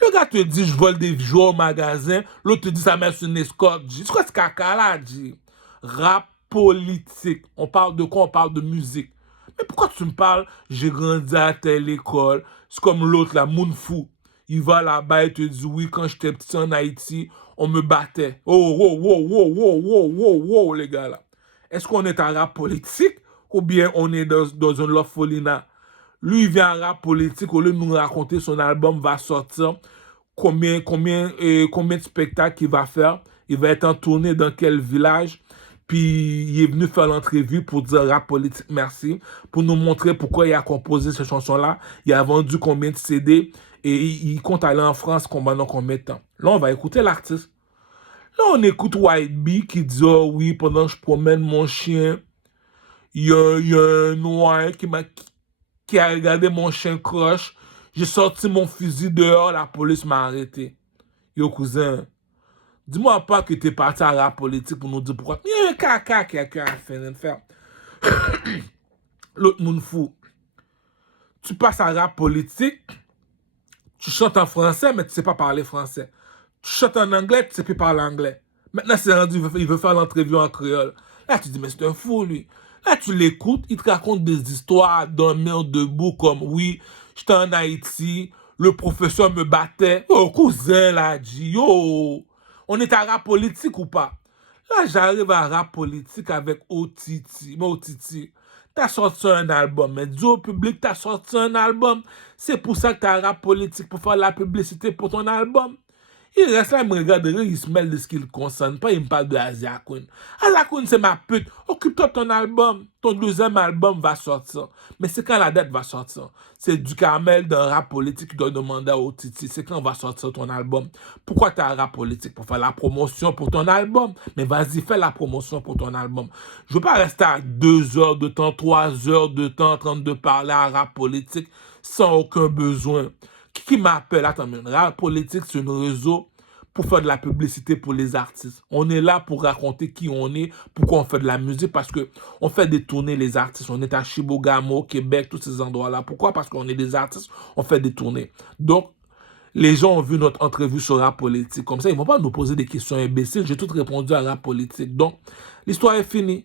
Le gars te dit je vole des jouets au magasin, l'autre te dit ça met sur une escorte. C'est quoi ce caca là, dit? Rap politique. On parle de quoi? On parle de musique. Mais pourquoi tu me parles? J'ai grandi à telle école. C'est comme l'autre là, Moonfou. Il va là-bas et te dit oui, quand j'étais petit en Haïti, on me battait. Oh, wow, wow, wow, wow, wow, wow, wow, les gars là. Est-ce qu'on est en rap politique ou bien on est dans un l'orphelinat? Lui, il vient en rap politique, au lieu de nous raconter son album va sortir, combien de spectacles il va faire, il va être en tournée dans quel village, puis il est venu faire l'entrevue pour dire rap politique merci, pour nous montrer pourquoi il a composé cette chanson-là, il a vendu combien de CD, et il compte aller en France dans combien de temps. Là, on va écouter l'artiste. Là, on écoute White Bee qui dit, oh oui, pendant que je promène mon chien, il y a un noir qui a regardé mon chien croche. J'ai sorti mon fusil dehors, la police m'a arrêté. Yo, cousin, dis-moi pas que t'es parti à la politique pour nous dire pourquoi. Il y a un caca qui a fait de faire. L'autre monde fou. Tu passes à rap politique, tu chantes en français, mais tu sais pas parler français. Tu chantes en anglais, tu sais plus parler anglais. Maintenant, c'est rendu, il veut faire l'entrevue en créole. Là, tu dis, mais c'est un fou, lui. Là, tu l'écoutes, il te raconte des histoires d'un mur debout comme, oui, j'étais en Haïti, le professeur me battait. Oh, cousin, là, dit, yo, on est à rap politique ou pas? Là, j'arrive à rap politique avec Otiti. Mais Otiti, t'as sorti un album. Mais dis au public, t'as sorti un album. C'est pour ça que t'as rap politique, pour faire la publicité pour ton album. Il reste là, il me regarde, il se mêle de ce qui le concerne. Pas, il me parle de Asia Queen. Asia Queen, c'est ma pute. Occupe-toi de ton album. Ton deuxième album va sortir. Mais c'est quand la date va sortir. C'est du Carmel d'un rap politique qui doit demander à Otiti. C'est quand va sortir ton album. Pourquoi tu as un rap politique? Pour faire la promotion pour ton album. Mais vas-y, fais la promotion pour ton album. Je veux pas rester à 2 heures de temps, 3 heures de temps en train de parler à rap politique sans aucun besoin. Qui m'appelle? Attends, mais rap politique, c'est un réseau pour faire de la publicité pour les artistes. On est là pour raconter qui on est, pourquoi on fait de la musique, parce que on fait des tournées, les artistes. On est à Chibougamau, Québec, tous ces endroits-là. Pourquoi? Parce qu'on est des artistes, on fait des tournées. Donc, les gens ont vu notre entrevue sur rap politique. Comme ça, ils vont pas nous poser des questions imbéciles. J'ai tout répondu à rap politique. Donc, l'histoire est finie.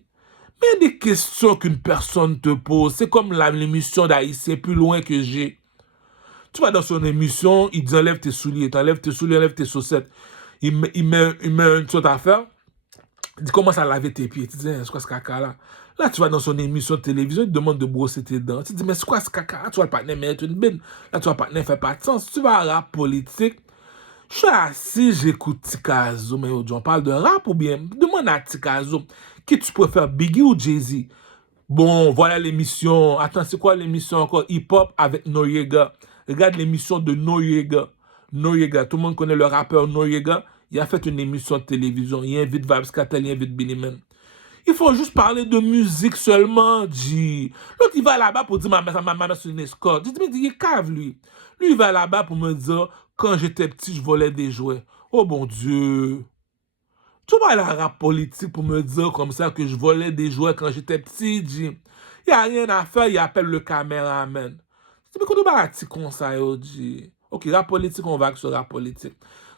Mais il y a des questions qu'une personne te pose. C'est comme l'émission d'Haïtien plus loin que j'ai. Tu vas dans son émission, il dit enlève tes souliers, enlève tes chaussettes. Il met une sorte d'affaire, il dit commence à laver tes pieds. Tu dis, c'est quoi ce caca-là? Là, tu vas dans son émission de télévision, il te demande de brosser tes dents. Tu dis, mais c'est quoi ce caca-là? Tu vois le partenaire mettre une bine. Là, tu vois le partenaire fait pas de sens. Tu vas à rap politique, je suis assis, j'écoute Tikazo, mais on parle de rap ou bien? Demande à Tikazo, qui tu préfères, Biggie ou Jay-Z? Bon, voilà l'émission. Attends, c'est quoi l'émission encore? Hip-Hop avec Noriega. Regarde l'émission de Noriega. Noriega, tout le monde connaît le rappeur Noriega. Il a fait une émission de télévision. Il invite Vybz Kartel, il invite Billy Man. Il faut juste parler de musique seulement, G. L'autre, il va là-bas pour dire ma mère sur une escorte. Je dis, mais il est cave, lui. Lui, il va là-bas pour me dire, quand j'étais petit, je volais des jouets. Oh, bon Dieu. Tu vas à la rap politique pour me dire comme ça que je volais des jouets quand j'étais petit, G. Il n'y a rien à faire, il appelle le caméraman. Je dis, mais quand tu vas à comme ça, G. Ok, rap politique, on va sur rap politique.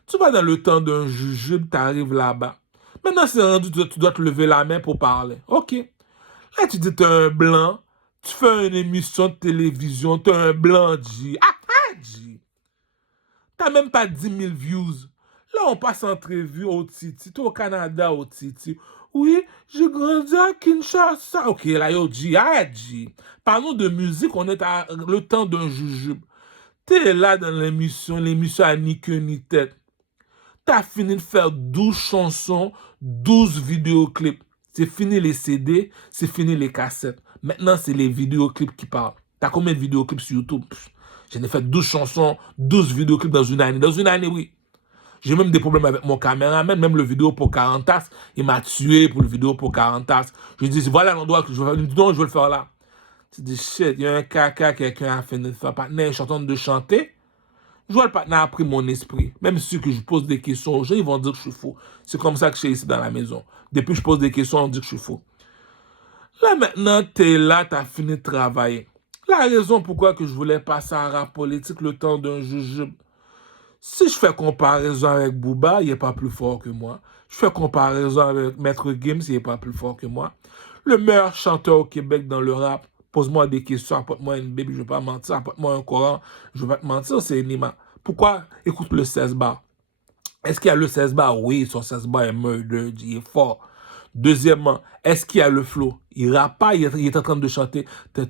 Tu vas dans le temps d'un jujube, tu arrives là-bas. Maintenant, c'est rendu, tu dois te lever la main pour parler. Ok. Là, tu dis, t'es un blanc, tu fais une émission de télévision, t'es un blanc, G. Ah, ah, G. T'as même pas 10 000 views. Là, on passe entrevue au Titi, au Canada, au Titi. Oui, j'ai grandi à Kinshasa. Ok, là, yo, G, arrête, G. Parlons de musique, on est à le temps d'un jujube. T'es là dans l'émission à ni queue ni tête. T'as fini de faire 12 chansons, 12 vidéoclips. C'est fini les CD, c'est fini les cassettes. Maintenant, c'est les vidéoclips qui parlent. T'as combien de vidéoclips sur YouTube? J'en ai fait 12 chansons, 12 vidéoclips dans une année. Dans une année, oui. J'ai même des problèmes avec mon caméraman, même le vidéo pour 40 tasses. Il m'a tué pour le vidéo pour 40 tasses. Je lui dis, voilà l'endroit que je veux faire. Il me dit, non, je veux le faire là. Tu dis, shit, il y a un caca, quelqu'un a fini de faire partenaire chantant de chanter. Je vois le partenaire a pris mon esprit. Même si que je pose des questions aux gens, ils vont dire que je suis fou. C'est comme ça que je suis ici dans la maison. Depuis que je pose des questions, on dit que je suis fou. Là, maintenant, t'es là, t'as fini de travailler. La raison pourquoi que je voulais passer à rap politique le temps d'un jujube. Si je fais comparaison avec Booba, il n'est pas plus fort que moi. Je fais comparaison avec Maître Gims, il n'est pas plus fort que moi. Le meilleur chanteur au Québec dans le rap, pose-moi des questions, apporte-moi une Bible, je ne vais pas mentir, apporte-moi un Coran, je ne vais pas te mentir, c'est Enima. Pourquoi? Écoute le 16 bars. Est-ce qu'il y a le 16 bars? Oui, son 16 bars est murder, il est fort. Deuxièmement, est-ce qu'il y a le flow? Il rappe pas, il est en train de chanter. Le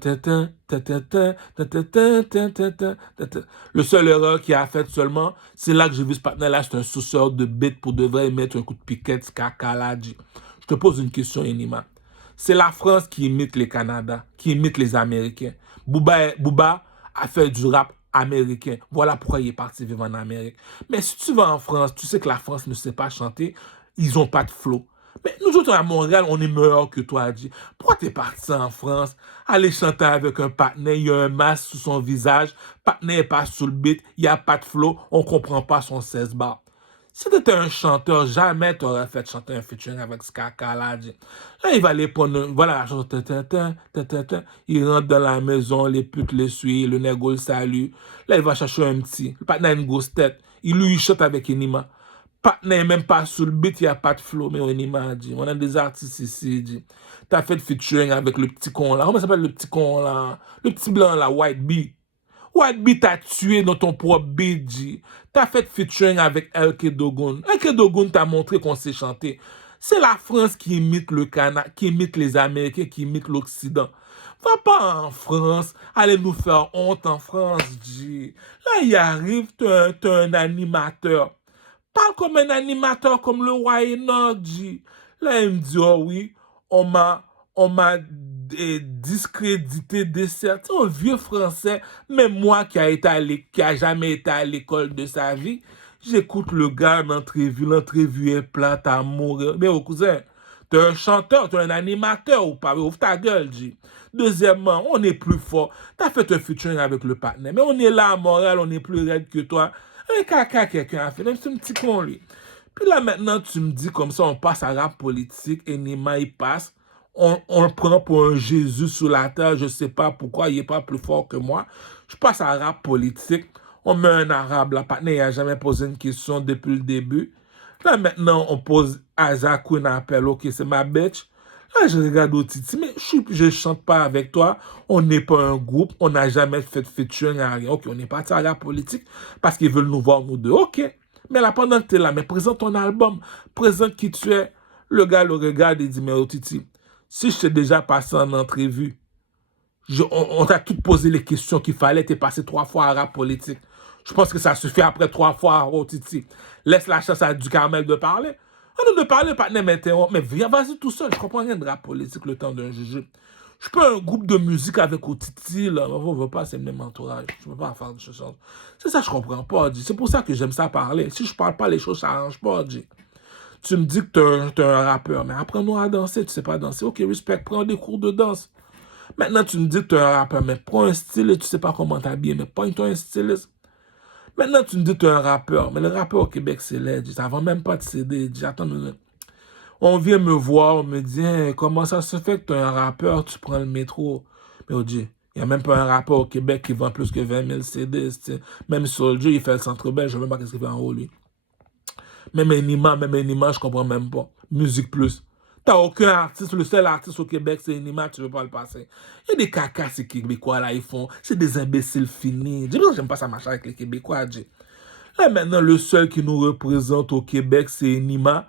seul erreur qu'il a fait seulement, c'est là que j'ai vu ce partenaire-là, c'est un sous-sort de bête pour de vrai mettre un coup de piquette, caca là. Je te pose une question, Enima. C'est la France qui imite les Canada, qui imite les Américains. Booba a fait du rap américain. Voilà pourquoi il est parti vivre en Amérique. Mais si tu vas en France, tu sais que la France ne sait pas chanter, ils n'ont pas de flow. Mais nous autres à Montréal, on est meilleurs que toi, Adi. Pourquoi t'es parti en France, aller chanter avec un partenaire, il y a un masque sous son visage, partenaire n'est pas sous le beat, il n'y a pas de flow, on comprend pas son 16 bars. Si t'étais un chanteur, jamais t'aurais fait chanter un featuring avec Skaka là, Adi. Là, il va aller prendre, voilà la chanson, il rentre dans la maison, les putes le suivent, le négo le salue. Là, il va chercher un petit, le partenaire a une grosse tête, il lui chante avec Enima. Partenaire même pas sur le beat, il n'y a pas de flow, mais on m'a dit. On a des artistes ici, dit. T'as fait de featuring avec le petit con là. Comment ça s'appelle le petit con là? Le petit blanc là, White Bee. White Bee t'a tué dans ton propre beat, dit. T'as fait de featuring avec LK Dogun. LK Dogun t'a montré qu'on sait chanter. C'est la France qui imite le Canada, qui imite les Américains, qui imite l'Occident. Va pas en France, allez nous faire honte en France, dit. Là, il arrive, t'es un animateur. Parle comme un animateur comme le Wayne dit. Là, il me dit, oh oui, on m'a, on m'a discrédité de certains. Un vieux français, même moi qui a jamais été à l'école de sa vie, j'écoute le gars l'entrevue est plate à mourir. Mais au cousin, t'es un chanteur, t'es un animateur ou pas, ouvre ta gueule, dit. Deuxièmement, on est plus fort. T'as fait un featuring avec le partenaire, mais on est là à Montréal, on est plus raide que toi. Un caca, quelqu'un a fait, même c'est un petit con, lui. Puis là, maintenant, tu me dis comme ça, on passe à rap politique, et Nima, il passe. On le prend pour un Jésus sous la terre, je sais pas pourquoi, il est pas plus fort que moi. Je passe à rap politique. On met un arabe, la partenaire, il n'a jamais posé une question depuis le début. Là, maintenant, on pose à Zakou un appel, ok, c'est ma bitch. Là, je regarde au Titi, mais je chante pas avec toi. On n'est pas un groupe. On n'a jamais fait de featuring à rien. Ok, on est parti à la politique parce qu'ils veulent nous voir, nous deux. Ok. Mais là, pendant que tu es là, mais présente ton album. Présente qui tu es. Le gars le regarde et dit, mais au Titi, si je t'ai déjà passé en entrevue, on t'a tout posé les questions qu'il fallait. Tu es passé 3 fois à rap politique. Je pense que ça suffit après 3 fois au Titi. Laisse la chance à du Carmel de parler. On a de parler, partenaire m'interrompt. Mais viens, vas-y tout seul. Je comprends rien de rap politique le temps d'un jujube. Je peux un groupe de musique avec Otiti, là. On ne veut pas, c'est le même entourage. Je ne peux pas faire de choses. C'est ça que je comprends pas, G. C'est pour ça que j'aime ça parler. Si je parle pas, les choses, ça n'arrange pas, G. Tu me dis que tu es un rappeur, mais apprends-nous à danser. Tu sais pas danser. Ok, respect, prends des cours de danse. Maintenant, tu me dis que tu es un rappeur, mais prends un styliste. Tu sais pas comment t'habiller, mais prends-toi un styliste. Maintenant, tu me dis que tu es un rappeur, mais le rappeur au Québec, c'est laid. Ça va même pas de CD. J'attends une minute. On vient me voir, on me dit hey, comment ça se fait que tu es un rappeur, tu prends le métro. Mais on dit, il n'y a même pas un rappeur au Québec qui vend plus que 20 000 CD. Même Soulja, il fait le centre belge, je ne sais même pas ce qu'il fait en haut, lui. Même Enima, je comprends même pas. Musique plus. T'as aucun artiste, le seul artiste au Québec, c'est Enima, tu veux pas le passer. Il y a des cacas, ces Québécois là, ils font. C'est des imbéciles finis. Dis-moi, j'aime pas ça marcher avec les Québécois, dis. Là, maintenant, le seul qui nous représente au Québec, c'est Nima.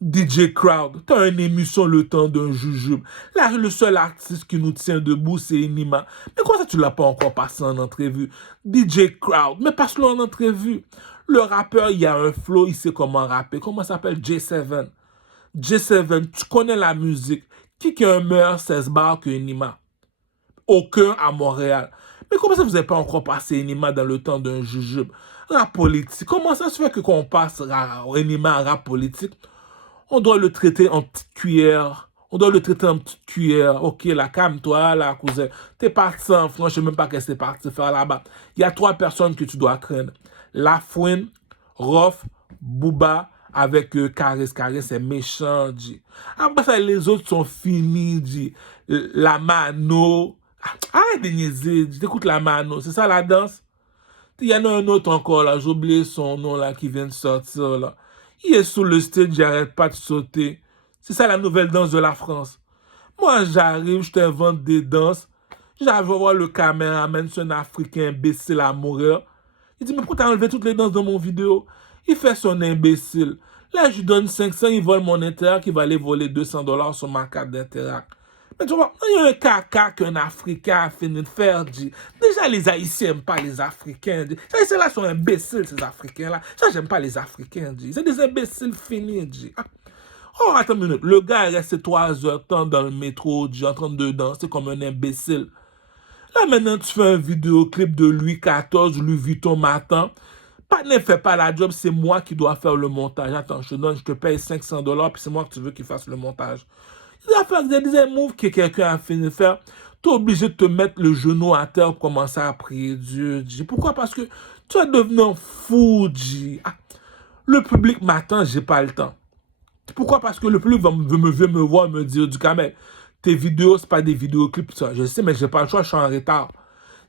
DJ Crowd, t'as une émission le temps d'un jujube. Là, le seul artiste qui nous tient debout, c'est Nima. Mais comment ça, tu l'as pas encore passé en entrevue? DJ Crowd, mais passe-le en entrevue. Le rappeur, il a un flow, il sait comment rapper. Comment ça s'appelle? J7. J7, tu connais la musique. Qui a un meilleur 16 bars que Nima? Aucun à Montréal. Mais comment ça, vous n'avez pas encore passé Enima dans le temps d'un jujube? Rap politique. Comment ça se fait que quand on passe Enima à rap politique, on doit le traiter en petite cuillère? On doit le traiter en petite cuillère. Ok, là, calme-toi, là, cousin. T'es parti en France, je sais même pas qu'est-ce que t'es parti faire là-bas. Il y a 3 personnes que tu dois craindre. Lafouine, Rof, Booba, avec Caris. Caris, c'est méchant, dit. Après ça, les autres sont finis, dit. La Mano. Arrête de niaiser, t'écoutes la Mano, c'est ça la danse? Il y en a un autre encore là, j'ai oublié son nom là qui vient de sortir là. Il est sous le stage, il n'arrête pas de sauter. C'est ça la nouvelle danse de la France. Moi j'arrive, je t'invente des danses. J'arrive à voir le caméraman, c'est un Africain imbécile à mourir. Il dit, mais pourquoi t'as enlevé toutes les danses de mon vidéo? Il fait son imbécile. Là, je lui donne 500, il vole mon Interac, il va aller voler 200 $ sur ma carte d'Interac. Mais tu vois, il y a un caca qu'un Africain a fini de faire, dit. Déjà, les Haïtiens n'aiment pas les Africains, dit. Les Haïtiens-là sont imbéciles, ces Africains-là. Ça, j'aime pas les Africains, dit. C'est des imbéciles finis, dit. Ah. Oh, attends une minute. Le gars est resté 3 heures temps dans le métro, dit, en train de danser comme un imbécile. Là, maintenant, tu fais un vidéoclip de Louis XIV, Louis Vuitton matin. Pas ne fait pas la job, c'est moi qui dois faire le montage. Attends, je te paye 500 $, puis c'est moi que tu veux qu'il fasse le montage. Il y a des moves que quelqu'un a fini de faire. Tu es obligé de te mettre le genou à terre pour commencer à prier Dieu. Pourquoi? Parce que tu vas devenir fou, G. Ah, le public m'attend, j'ai pas le temps. Pourquoi? Parce que le public veut me voir me dire du camel. Tes vidéos, c'est pas des vidéoclips, ça. Je sais, mais j'ai pas le choix, je suis en retard.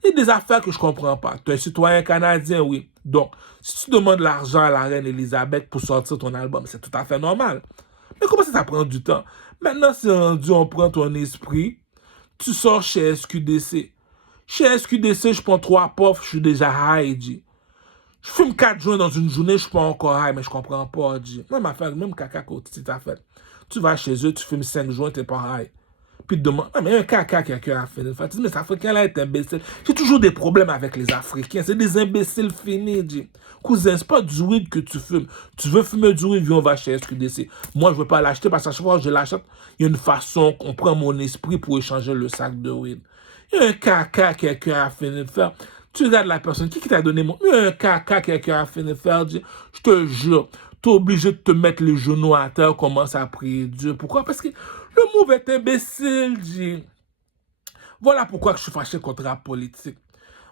Il y a des affaires que je comprends pas. Tu es un citoyen canadien, oui. Donc, si tu demandes l'argent à la reine Elisabeth pour sortir ton album, c'est tout à fait normal. Mais comment ça prend du temps? Maintenant, c'est rendu, on prend ton esprit, tu sors chez SQDC. Chez SQDC, je prends 3 puffs, je suis déjà high, G. Je fume 4 joints dans une journée, je suis pas encore high, mais je comprends pas, G. Même affaire, même caca que tu t'as fait. Tu vas chez eux, tu fumes 5 joints, t'es pas high. Puis tu te demandes, ah, mais il y a un caca quelqu'un a fait. Mais cet Africain-là est imbécile. J'ai toujours des problèmes avec les Africains. C'est des imbéciles finis, G. Cousin, c'est pas du weed que tu fumes. Tu veux fumer du weed, viens, on va chez SQDC. Moi, je veux pas l'acheter parce qu'à chaque fois que je l'achète, il y a une façon qu'on prend mon esprit pour échanger le sac de weed. Il y a un caca quelqu'un a fini de faire. Tu regardes la personne, qui t'a donné mon... Il y a un caca quelqu'un a fini de faire, G. Je te jure, tu es obligé de te mettre les genoux à terre, commencer à prier Dieu. Pourquoi? Parce que le move est imbécile, G. Voilà pourquoi je suis fâché contre la politique.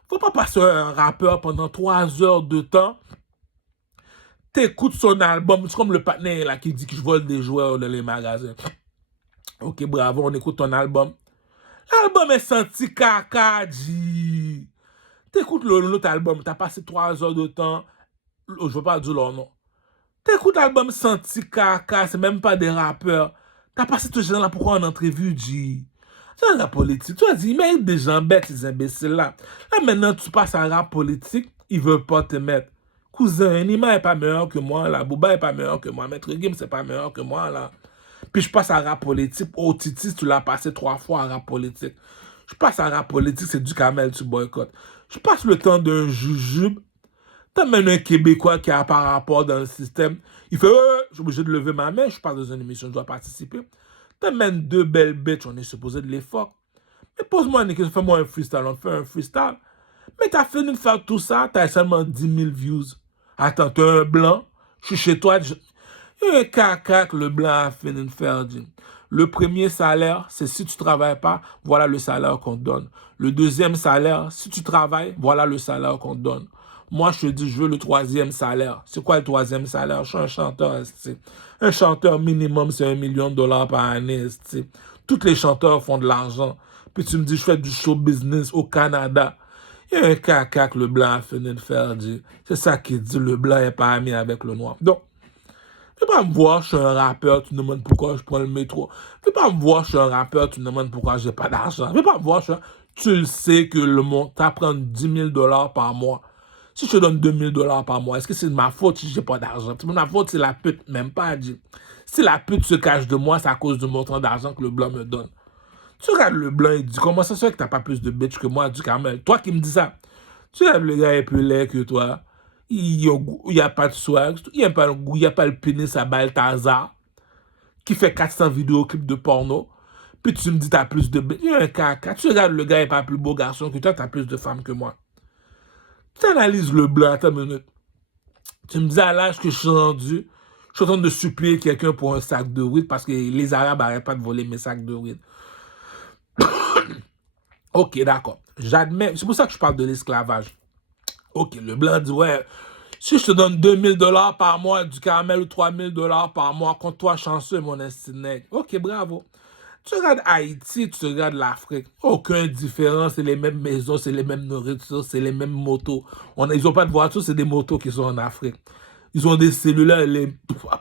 Faut pas passer un rappeur pendant 3 heures de temps. T'écoutes son album. C'est comme le partenaire là qui dit que je vole des joueurs dans les magasins. Ok, bravo, on écoute ton album. L'album est senti caca, G. T'écoutes l'autre album. T'as passé 3 heures de temps. Je veux pas dire leur nom. T'écoutes l'album senti caca. C'est même pas des rappeurs. T'as passé tout ce temps là pourquoi en entrevue, G. C'est la politique. Tu as dit, mais des gens bêtes, ces imbéciles-là. Là, maintenant, tu passes à rap politique, ils veulent pas te mettre. Cousin, Nima est pas meilleur que moi, là. Booba est pas meilleur que moi. Maître Gims, c'est pas meilleur que moi, là. Puis je passe à rap politique. Oh, Titi, tu l'as passé 3 fois à rap politique. Je passe à rap politique, c'est du camel, tu boycottes. Je passe le temps d'un jujube. T'as même un Québécois qui a pas rapport dans le système. Il fait, je suis obligé de lever ma main, je suis pas dans une émission, je dois participer. T'amènes 2 belles bêtes, on est supposé de les fuck. Mais pose-moi une question, fais-moi un freestyle, on fait un freestyle. Mais t'as fini de faire tout ça, t'as seulement 10 000 views. Attends, t'es un blanc, je suis chez toi. Il y a un caca que le blanc a fini de faire, Jim. Le premier salaire, c'est si tu travailles pas, voilà le salaire qu'on te donne. Le deuxième salaire, si tu travailles, voilà le salaire qu'on te donne. Moi, je te dis, je veux le 3e salaire. C'est quoi le 3e salaire? Je suis un chanteur, c'est. Un chanteur minimum, c'est $1 million par année, c'est. Tous les chanteurs font de l'argent. Puis tu me dis, je fais du show business au Canada. Il y a un caca que le blanc a fini de faire, dit. C'est ça qui dit, le blanc n'est pas ami avec le noir. Donc, fais pas me voir, je suis un rappeur, tu me demandes pourquoi je prends le métro. Fais pas me voir, je suis un rappeur, tu me demandes pourquoi j'ai pas d'argent. Fais pas me voir, tu le sais que le monde t'apprend $10 000 par mois. Si je te donne 2000 $ par mois, est-ce que c'est de ma faute si j'ai pas d'argent? C'est ma faute, c'est la pute, même pas dit. Si la pute se cache de moi, c'est à cause du montant d'argent que le blanc me donne. Tu regardes le blanc, il dit, comment ça se fait que t'as pas plus de bitch que moi, du Carmel? Toi qui me dis ça. Tu regardes le gars est plus laid que toi. Il y a pas de swag. Il n'y a pas le goût, il n'y a pas le pénis à Balthazar qui fait 400 vidéoclips de porno. Puis tu me dis t'as plus de bitch. Il y a un caca. Tu regardes le gars est pas plus beau garçon que toi, t'as plus de femmes que moi. Tu analyses le blanc, attends une minute. Tu me dis à l'âge que je suis rendu, je suis en train de supplier quelqu'un pour un sac de weed parce que les Arabes n'arrêtent pas de voler mes sacs de weed. Ok, d'accord. J'admets. C'est pour ça que je parle de l'esclavage. Ok, le blanc dit, ouais, si je te donne 2000 $ par mois du caramel ou 3000 $ par mois, compte-toi chanceux, mon estinec. Ok, bravo. Tu regardes Haïti, tu regardes l'Afrique. Aucun différent, c'est les mêmes maisons, c'est les mêmes nourritures, c'est les mêmes motos. Ils n'ont pas de voiture, c'est des motos qui sont en Afrique. Ils ont des cellulaires,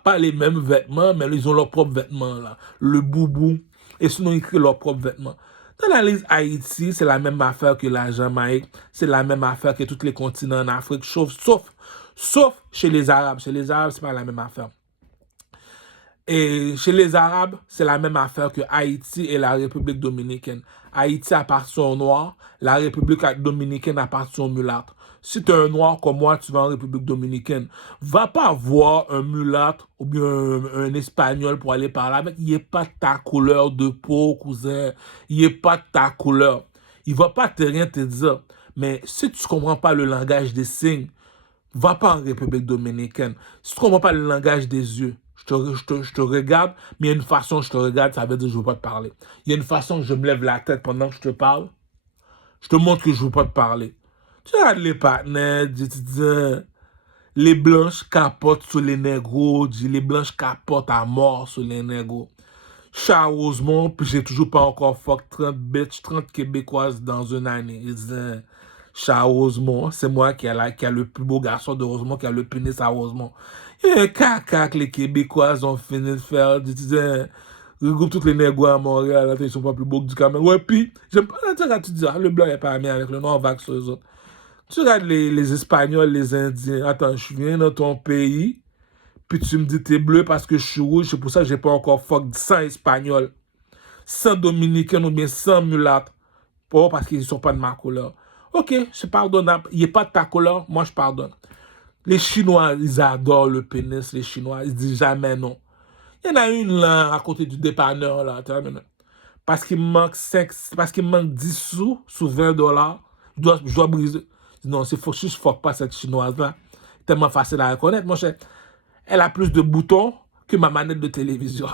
pas les mêmes vêtements, mais ils ont leurs propres vêtements, là. Le boubou. Et sinon, ils créent leurs propres vêtements. Dans l'analyse Haïti, c'est la même affaire que la Jamaïque, c'est la même affaire que tous les continents en Afrique, sauf chez les Arabes. Chez les Arabes, c'est pas la même affaire. Et chez les Arabes, c'est la même affaire que Haïti et la République dominicaine. Haïti appartient aux Noirs, la République dominicaine appartient aux mulâtres. Si tu es un Noir comme moi, tu vas en République dominicaine, va pas voir un mulâtre ou bien un Espagnol pour aller parler avec. Il n'est pas de ta couleur de peau, cousin. Il n'est pas de ta couleur. Il va pas te rien te dire. Mais si tu comprends pas le langage des signes, va pas en République dominicaine. Si tu comprends pas le langage des yeux, je te regarde, mais il y a une façon que je te regarde, ça veut dire que je ne veux pas te parler. Il y a une façon que je me lève la tête pendant que je te parle, je te montre que je ne veux pas te parler. Tu regardes les partenaires, tu dis, les blanches capotent sur les négros, les blanches capotent à mort sur les négros. Heureusement, puis j'ai toujours pas encore fuck 30 bitches, 30 Québécoises dans une année. Ils disent, heureusement, c'est moi qui a le plus beau garçon de Rosemont, qui a le pénis à Rosemont. Il y a un caca que les Québécoises ont fini de faire. Ils disaient, regroupe tous les négros à Montréal, là, ils sont pas plus beaux que du Cameroun. Ouais, puis, j'aime pas la dire quand tu dis, le blanc est pas ami avec le noir, vague sur les autres. Tu regardes les Espagnols, les Indiens. Attends, je viens dans ton pays, puis tu me dis t'es bleu parce que je suis rouge, c'est pour ça que j'ai pas encore fuck 100 Espagnols, 100 Dominicains ou bien 100 mulâtres. Pas parce qu'ils sont pas de ma couleur. Ok, c'est pardonnable. Il n'est pas de ta couleur, moi je pardonne. Les Chinois, ils adorent le pénis, les Chinois. Ils disent jamais non. Il y en a une là, à côté du dépanneur, là. Parce qu'il me manque 10 sous sur 20 $. Je dois briser. Non, c'est faux, je fuck pas cette Chinoise-là. Tellement facile à reconnaître, mon cher. Elle a plus de boutons que ma manette de télévision.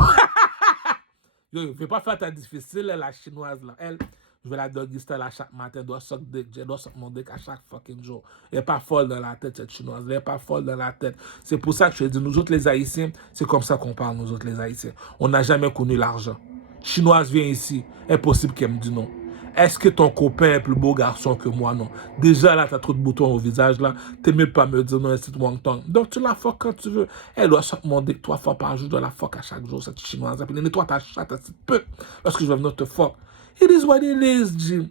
Yo, ne fais pas faire ta difficile, la Chinoise, là. Elle, je vais la doggy style à chaque matin, elle doit suck dick, je dois suck mon dick à chaque fucking jour. Elle n'est pas folle dans la tête, cette Chinoise, elle n'est pas folle dans la tête. C'est pour ça que je te dis, nous autres les Haïtiens, c'est comme ça qu'on parle, nous autres les Haïtiens. On n'a jamais connu l'argent. Chinoise vient ici, impossible qu'elle me dise non. Est-ce que ton copain est plus beau garçon que moi? Non. Déjà là, t'as trop de boutons au visage là. T'es mieux pas me dire non, c'est Wang Tong. Donc tu la fuck quand tu veux. Elle doit suck mon dick 3 fois par jour, je dois la fuck à chaque jour, cette Chinoise. Puis nettoie ta chatte, cette peu. Parce que je vais venir te fuck. It is what it is, Jim.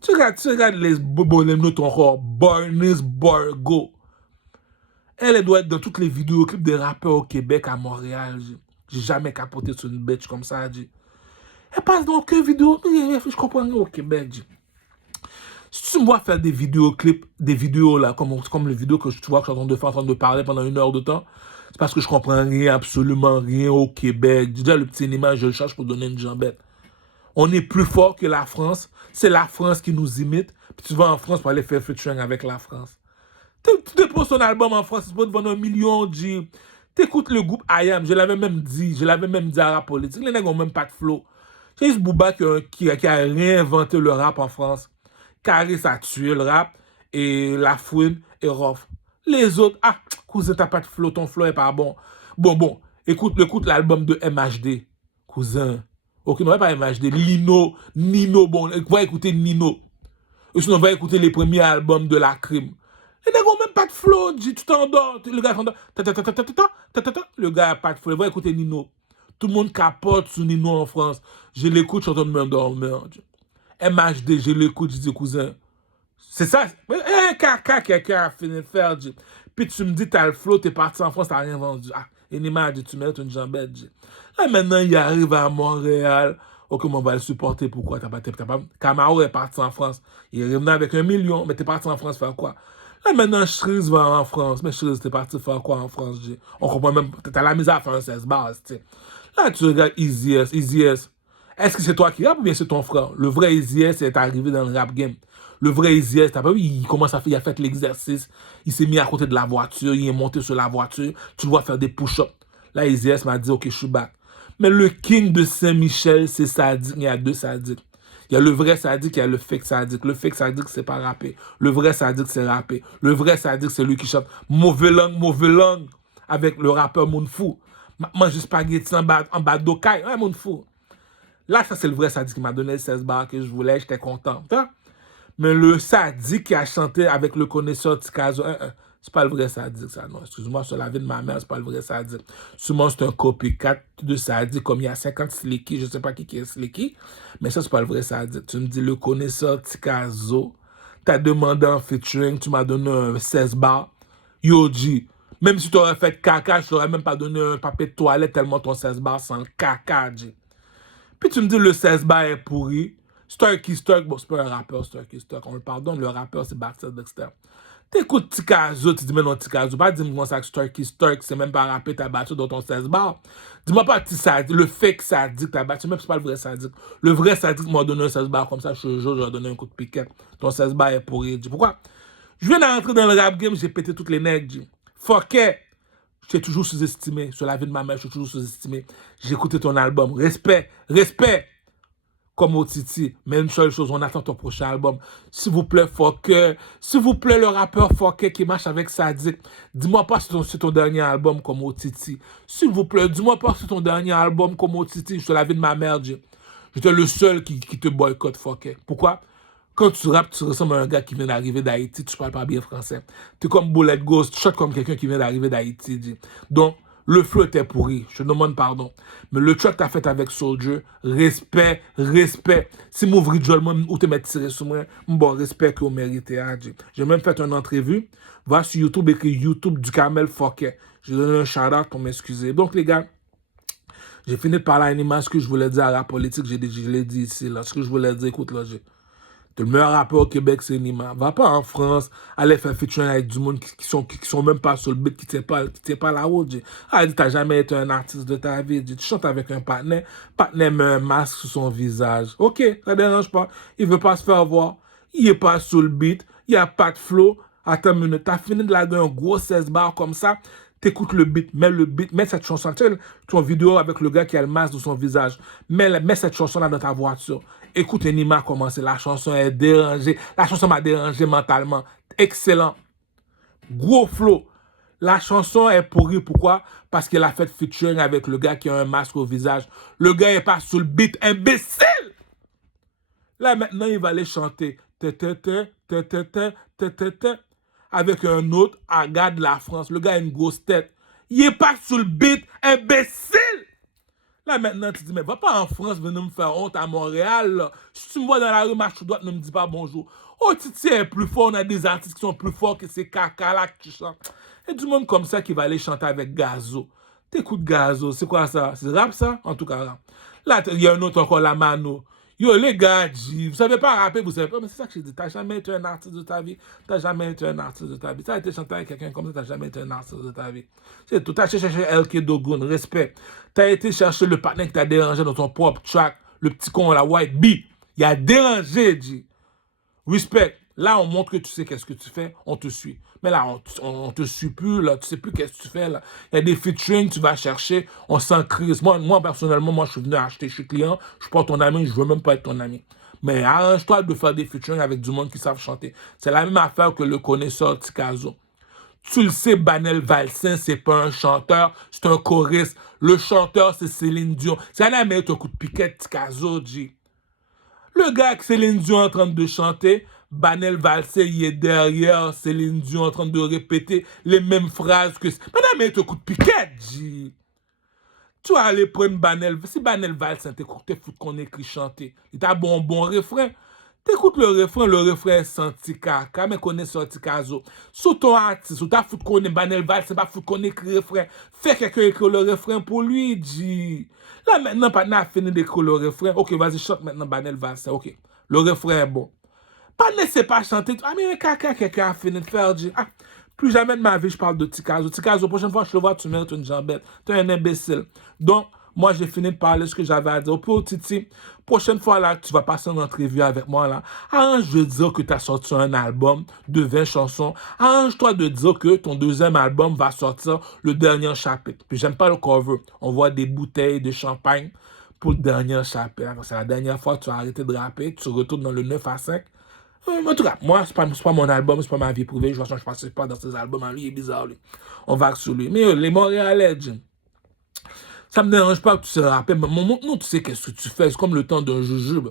Tu regardes les bonhommes de ton corps. Barnes Borgo. Elle doit être dans toutes les vidéoclips des rappeurs au Québec, à Montréal, Jim. J'ai jamais capoté sur une bitch comme ça, Jim. Elle passe dans aucune vidéo. Je comprends rien au Québec, Jim. Si tu me vois faire des vidéoclips, des vidéos là, comme les vidéos que tu vois que je suis en train de parler pendant 1 heure de temps, c'est parce que je comprends rien, absolument rien au Québec. Déjà, le petit image, je le cherche pour donner une jambette. On est plus fort que la France. C'est la France qui nous imite. Puis tu vas en France pour aller faire featuring avec la France. Tu déposes ton album en France, tu peux te vendre 1 million, tu écoutes le groupe IAM, je l'avais même dit à Rap Politique. Les nègres n'ont même pas de flow. C'est juste Booba qui a réinventé le rap en France. Caris a tué le rap et Lafouine et Rof. Les autres, cousin, t'as pas de flow, ton flow est pas bon. Bon, écoute l'album de MHD, cousin. Ok, non, pas MHD, Nino, bon, va écouter Nino. Ou sinon, va écouter les premiers albums de La Crime. Les nègres n'ont même pas de flow, tu t'endors. Le gars t'endort. Le gars n'a pas de flow, va écouter Nino. Tout le monde capote sur Nino en France. Je l'écoute, je suis en train de m'endormir. MHD, je l'écoute, je dis, cousin, C'est ça. Un caca, quelqu'un a fini de faire, G. Puis tu me dis, t'as le flow, t'es parti en France, t'as rien vendu. Ah, Enima dit, tu mérites une jambette, G. Là, maintenant, il arrive à Montréal. Ok, on va le supporter. Pourquoi t'as pas... Camaro est parti en France. Il est revenu avec 1 million, mais t'es parti en France faire quoi? Là, maintenant, Shreeze va en France. Mais Shreeze, t'es parti faire quoi en France, G? On comprend même... T'as la misère à faire un 16 bases, tu sais. Là, tu regardes Easy S. Easy S. Est-ce que c'est toi qui rappe ou bien c'est ton frère? Le vrai Easy S est arrivé dans le rap game. Le vrai Easy S, t'as pas vu, il commence à faire, il a fait l'exercice, il s'est mis à côté de la voiture, il est monté sur la voiture, tu le vois faire des push-ups. Là, Easy S m'a dit, ok, je suis back. Mais le king de Saint-Michel, c'est Sadiq. Il y a 2 Sadiq. Il y a le vrai Sadiq, il y a le fake Sadiq. Le fake Sadiq, c'est pas rappé. Le vrai Sadiq, c'est rappé. Le vrai Sadiq, c'est lui qui chante mauvais langue, avec le rappeur Mounfou. Mange spaghetti en bas d'Okai. Ouais, Mounfou. Là, ça, c'est le vrai Sadiq qui m'a donné le 16 bars que je voulais, j'étais content. Hein? Mais le Sadiq qui a chanté avec le connaisseur Tikazo, c'est pas le vrai Sadiq, ça, non. Excuse-moi, sur la vie de ma mère, c'est pas le vrai Sadiq. Souvent, c'est un copycat de Sadiq, comme il y a 50 Slicky, je sais pas qui est Slicky, mais ça, c'est pas le vrai Sadiq. Tu me dis, le connaisseur Tikazo, t'as demandé un featuring, tu m'as donné un 16 bars. Yoji, même si tu aurais fait caca, je t'aurais même pas donné un papier de toilette tellement ton 16 bars sans le caca, G. Puis tu me dis le 16 bars est pourri. Starky Stark, bon, c'est pas un rappeur, Starky Stark. On le pardonne, le rappeur, c'est Baxter Dexter. T'écoutes Tikazo, tu dis, mais non, Tikazo, pas dis-moi ça que Starky Stark, c'est même pas rappé, t'as battu dans ton 16 bars. Dis-moi pas le fake Sadiq, t'as battu, même c'est pas le vrai Sadiq. Le vrai Sadiq m'a donné un 16 bars comme ça, je te jure, je lui ai donné un coup de piquette. Ton 16 bars est pourri. Dis, pourquoi? Je viens d'entrer dans le rap game, j'ai pété toutes les nègres, dis. Fuck it. Je t'ai toujours sous-estimé. Sur la vie de ma mère, je t'ai toujours sous-estimé. J'ai écouté ton album. Respect, respect. Comme au Titi. Mais une seule chose, on attend ton prochain album. S'il vous plaît, Fokker. S'il vous plaît, le rappeur Fokker qui marche avec Sadiq. Dis-moi pas si c'est ton dernier album comme au Titi. S'il vous plaît, dis-moi pas si c'est ton dernier album comme au Titi. Sur la vie de ma mère, j'étais le seul qui te boycotte, Fokker. Pourquoi? Quand tu rappes, tu ressembles à un gars qui vient d'arriver d'Haïti, tu parles pas bien français. Tu es comme Bullet Ghost, tu chantes comme quelqu'un qui vient d'arriver d'Haïti. Donc, le flow était pourri, je te demande pardon. Mais le track que tu as fait avec Soldier, respect, respect. Si m'ouvrir Jolman ou te mettre tiré sur moi, bon respect que vous méritez. J'ai même fait une entrevue. Va sur YouTube, écrit YouTube du Kamel Fokker. J'ai donné un shout-out pour m'excuser. Donc, les gars, j'ai fini de parler à Enima. Ce que je voulais dire à la politique, je l'ai dit ici. Là. Ce que je voulais dire, écoute, là, le meilleur rappeur au Québec, c'est Enima. Va pas en France, aller faire featuring avec du monde qui sont même pas sur le beat, qui tient pas la route. Ah, dit, t'as jamais été un artiste de ta vie. Tu chantes avec un partenaire met un masque sur son visage. Ok, ça dérange pas. Il veut pas se faire voir. Il est pas sur le beat. Il y a pas de flow. Attends une minute. T'as fini de la donner un gros 16 bars comme ça. T'écoutes le beat, mets cette chanson, tu sais, ton vidéo avec le gars qui a le masque de son visage, mets cette chanson-là dans ta voiture. Écoute Enima commencer, la chanson est dérangée, la chanson m'a dérangé mentalement. Excellent. Gros flow. La chanson est pourrie, pourquoi? Parce qu'elle a fait featuring avec le gars qui a un masque au visage. Le gars est pas sur le beat, imbécile! Là, maintenant, il va aller chanter. Avec un autre gars de la France. Le gars a une grosse tête. Il est pas sur le beat, imbécile! Là, maintenant, tu dis, mais va pas en France venir me faire honte à Montréal. Là. Si tu me vois dans la rue, marche droite, ne me dis pas bonjour. Oh, Titi est plus fort, on a des artistes qui sont plus forts que ces caca là que tu chantes. Il y a du monde comme ça qui va aller chanter avec Gazo. T'écoutes Gazo, c'est quoi ça? C'est rap ça? En tout cas, rap. Là, il y a un autre encore, la Mano. Yo, les gars, vous savez pas rapper, vous savez pas, mais c'est ça que je dis. T'as jamais été un artiste de ta vie. T'as jamais été un artiste de ta vie. T'as été chanté avec quelqu'un comme ça, t'as jamais été un artiste de ta vie. C'est tout. T'as cherché LK Dogun, respect. T'as été chercher le partenaire qui t'a dérangé dans ton propre track, le petit con, la White Bee. Il a dérangé, G. Respect. Là, on montre que tu sais qu'est-ce que tu fais, on te suit. Mais là, on te suit plus, là, tu sais plus qu'est-ce que tu fais, là. Il y a des featuring, tu vas chercher, on s'en crise. Moi, personnellement, moi, je suis venu acheter, je suis client, je suis pas ton ami, je veux même pas être ton ami. Mais arrange-toi de faire des featuring avec du monde qui savent chanter. C'est la même affaire que le connaisseur Tikazo. Tu le sais, Banel Valsin, c'est pas un chanteur, c'est un choriste. Le chanteur, c'est Céline Dion. C'est un ami, un coup de piquette, Tikazo, G. Le gars avec Céline Dion en train de chanter, Banel Valsé, il est derrière Céline Dion en train de répéter les mêmes phrases que... Madame, il te coup de piquette, G. Tu vas aller prendre Banel... Si Banel Valsé t'écoute, foutre qu'on écrit chanter, il t'a bon refrain. T'écoutes le refrain senti caca, mais connaît sorti caso. Sous ton artiste, ou ta fout connaît Banel Val, c'est pas fout connaît le refrain. Fais quelqu'un écrire le refrain pour lui, dit. Là, maintenant, pas n'a fini d'écrire le refrain. Ok, vas-y, chante maintenant Banel Val, c'est ok. Le refrain est bon. Pas laisser pas chanter. Ah, mais caca, quelqu'un a fini de faire, dit. Ah, plus jamais de ma vie, je parle de Tikazo. Tikazo, prochaine fois que je te vois, tu mérites une jambette. Tu es un imbécile. Donc, moi, j'ai fini de parler ce que j'avais à dire. Pour Titi, prochaine fois, là, tu vas passer une entrevue avec moi, là. Arrange de dire que tu as sorti un album de 20 chansons. Arrange-toi de dire que ton deuxième album va sortir le dernier chapitre. Puis, j'aime pas le cover. On voit des bouteilles de champagne pour le dernier chapitre. C'est la dernière fois que tu as arrêté de rapper. Tu retournes dans le 9 à 5. En tout cas, moi, c'est pas mon album, c'est pas ma vie privée. Je ne participe pas dans ces albums. Lui, il est bizarre, lui. On va sur lui. Mais les Montréalais, Jim, ça me dérange pas que tu sais rapper. Mais montre-nous, tu sais qu'est-ce que tu fais. C'est comme le temps d'un jujube.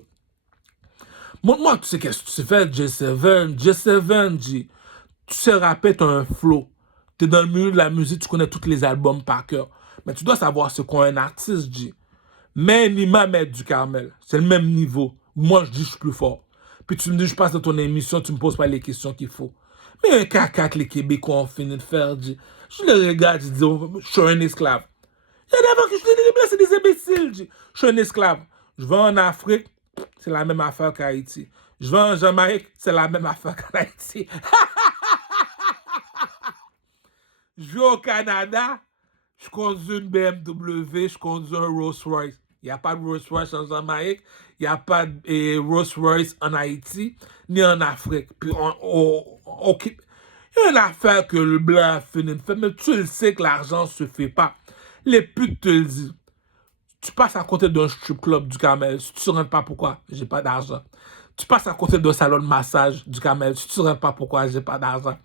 Montre-moi, tu sais qu'est-ce que tu fais, J7. J7, J. Tu sais rapper, tu as un flow. Tu es dans le milieu de la musique, tu connais tous les albums par cœur. Mais tu dois savoir ce qu'est un artiste, J. Mais ni Mamed du Carmel. C'est le même niveau. Moi, je dis, je suis plus fort. Puis tu me dis, je passe dans ton émission, tu me poses pas les questions qu'il faut. Mais un caca que les Québécois ont fini de faire, je le regarde, je dis, je suis un esclave. Il y a d'abord que je dis, c'est des imbéciles, je suis un esclave. Je vais en Afrique, c'est la même affaire qu'Haïti. Je vais en Jamaïque, c'est la même affaire qu'Haïti. Je vais au Canada, je conduis une BMW, je conduis un Rolls-Royce. Il n'y a pas de Rolls-Royce en Jamaïque, il n'y a pas de Rolls-Royce en Haïti, ni en Afrique. Puis il y a une affaire que le blanc a fini de faire, mais tu le sais que l'argent ne se fait pas. Les putes te le disent. Tu passes à côté d'un strip club du Camel, tu ne te rends pas pourquoi j'ai pas d'argent. Tu passes à côté d'un salon de massage du Camel, tu ne te rends pas pourquoi j'ai pas d'argent.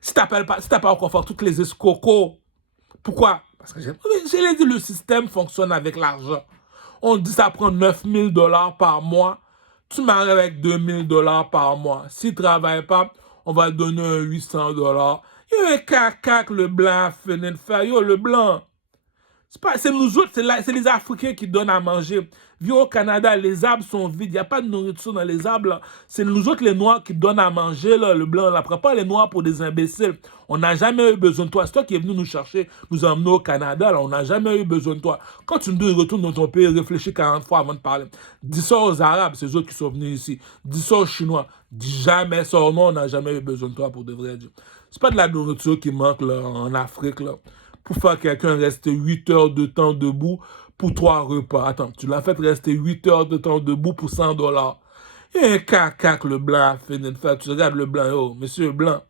Si tu n'as pas encore fait toutes les escrocs, pourquoi? Parce que j'ai dit, le système fonctionne avec l'argent. On dit ça prend 9 000 $ par mois. Tu m'arrives avec 2 000 $ par mois. S'il ne travaille pas, on va donner un 800 $. Il y a un caca que le blanc a fini de faire. Yo, le blanc. C'est nous autres, c'est les Africains qui donnent à manger. Viens au Canada, les arbres sont vides. Il n'y a pas de nourriture dans les arbres. C'est nous autres, les Noirs, qui donnent à manger. Là. Le blanc, on ne prend pas les Noirs pour des imbéciles. On n'a jamais eu besoin de toi. C'est toi qui es venu nous chercher, nous emmener au Canada. Là. On n'a jamais eu besoin de toi. Quand tu me dis retourne dans ton pays, réfléchis 40 fois avant de parler. Dis ça aux Arabes, c'est eux autres qui sont venus ici. Dis ça aux Chinois. Dis jamais ça. Non, on n'a jamais eu besoin de toi pour de vrai dire. C'est pas de la nourriture qui manque là, en Afrique. Là. Pour faire quelqu'un rester 8 heures de temps debout pour 3 repas. Attends, tu l'as fait rester 8 heures de temps debout pour 100 $. Il y a un caca que le blanc a fini de faire. Tu regardes le blanc, oh, monsieur blanc.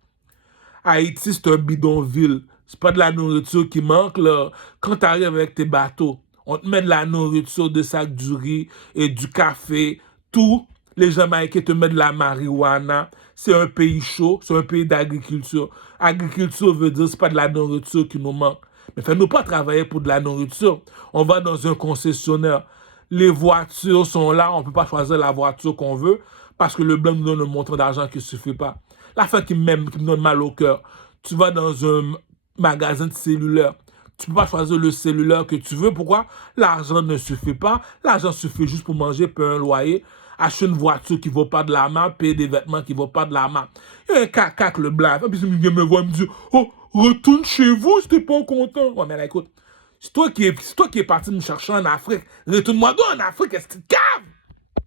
Haïti, c'est un bidonville. C'est pas de la nourriture qui manque, là. Quand tu arrives avec tes bateaux, on te met de la nourriture, des sacs du riz et du café, tout. Les Jamaïcains te mettent de la marijuana. C'est un pays chaud, c'est un pays d'agriculture. Agriculture veut dire que ce n'est pas de la nourriture qui nous manque. Mais fais-nous pas travailler pour de la nourriture. On va dans un concessionnaire. Les voitures sont là, on ne peut pas choisir la voiture qu'on veut parce que le blanc nous donne un montant d'argent qui ne suffit pas. La fin qui me donne mal au cœur. Tu vas dans un magasin de cellulaire. Tu ne peux pas choisir le cellulaire que tu veux. Pourquoi? L'argent ne suffit pas. L'argent suffit juste pour manger, payer un loyer, acheter une voiture qui ne vaut pas de la main, payer des vêtements qui ne vaut pas de la main. Il y a un caca que le blanc. Puis il me voit et me dit, oh, retourne chez vous si tu n'es pas content. Ouais, mais là, écoute, c'est toi qui es parti me chercher en Afrique. Retourne-moi en Afrique, est-ce que tu caves?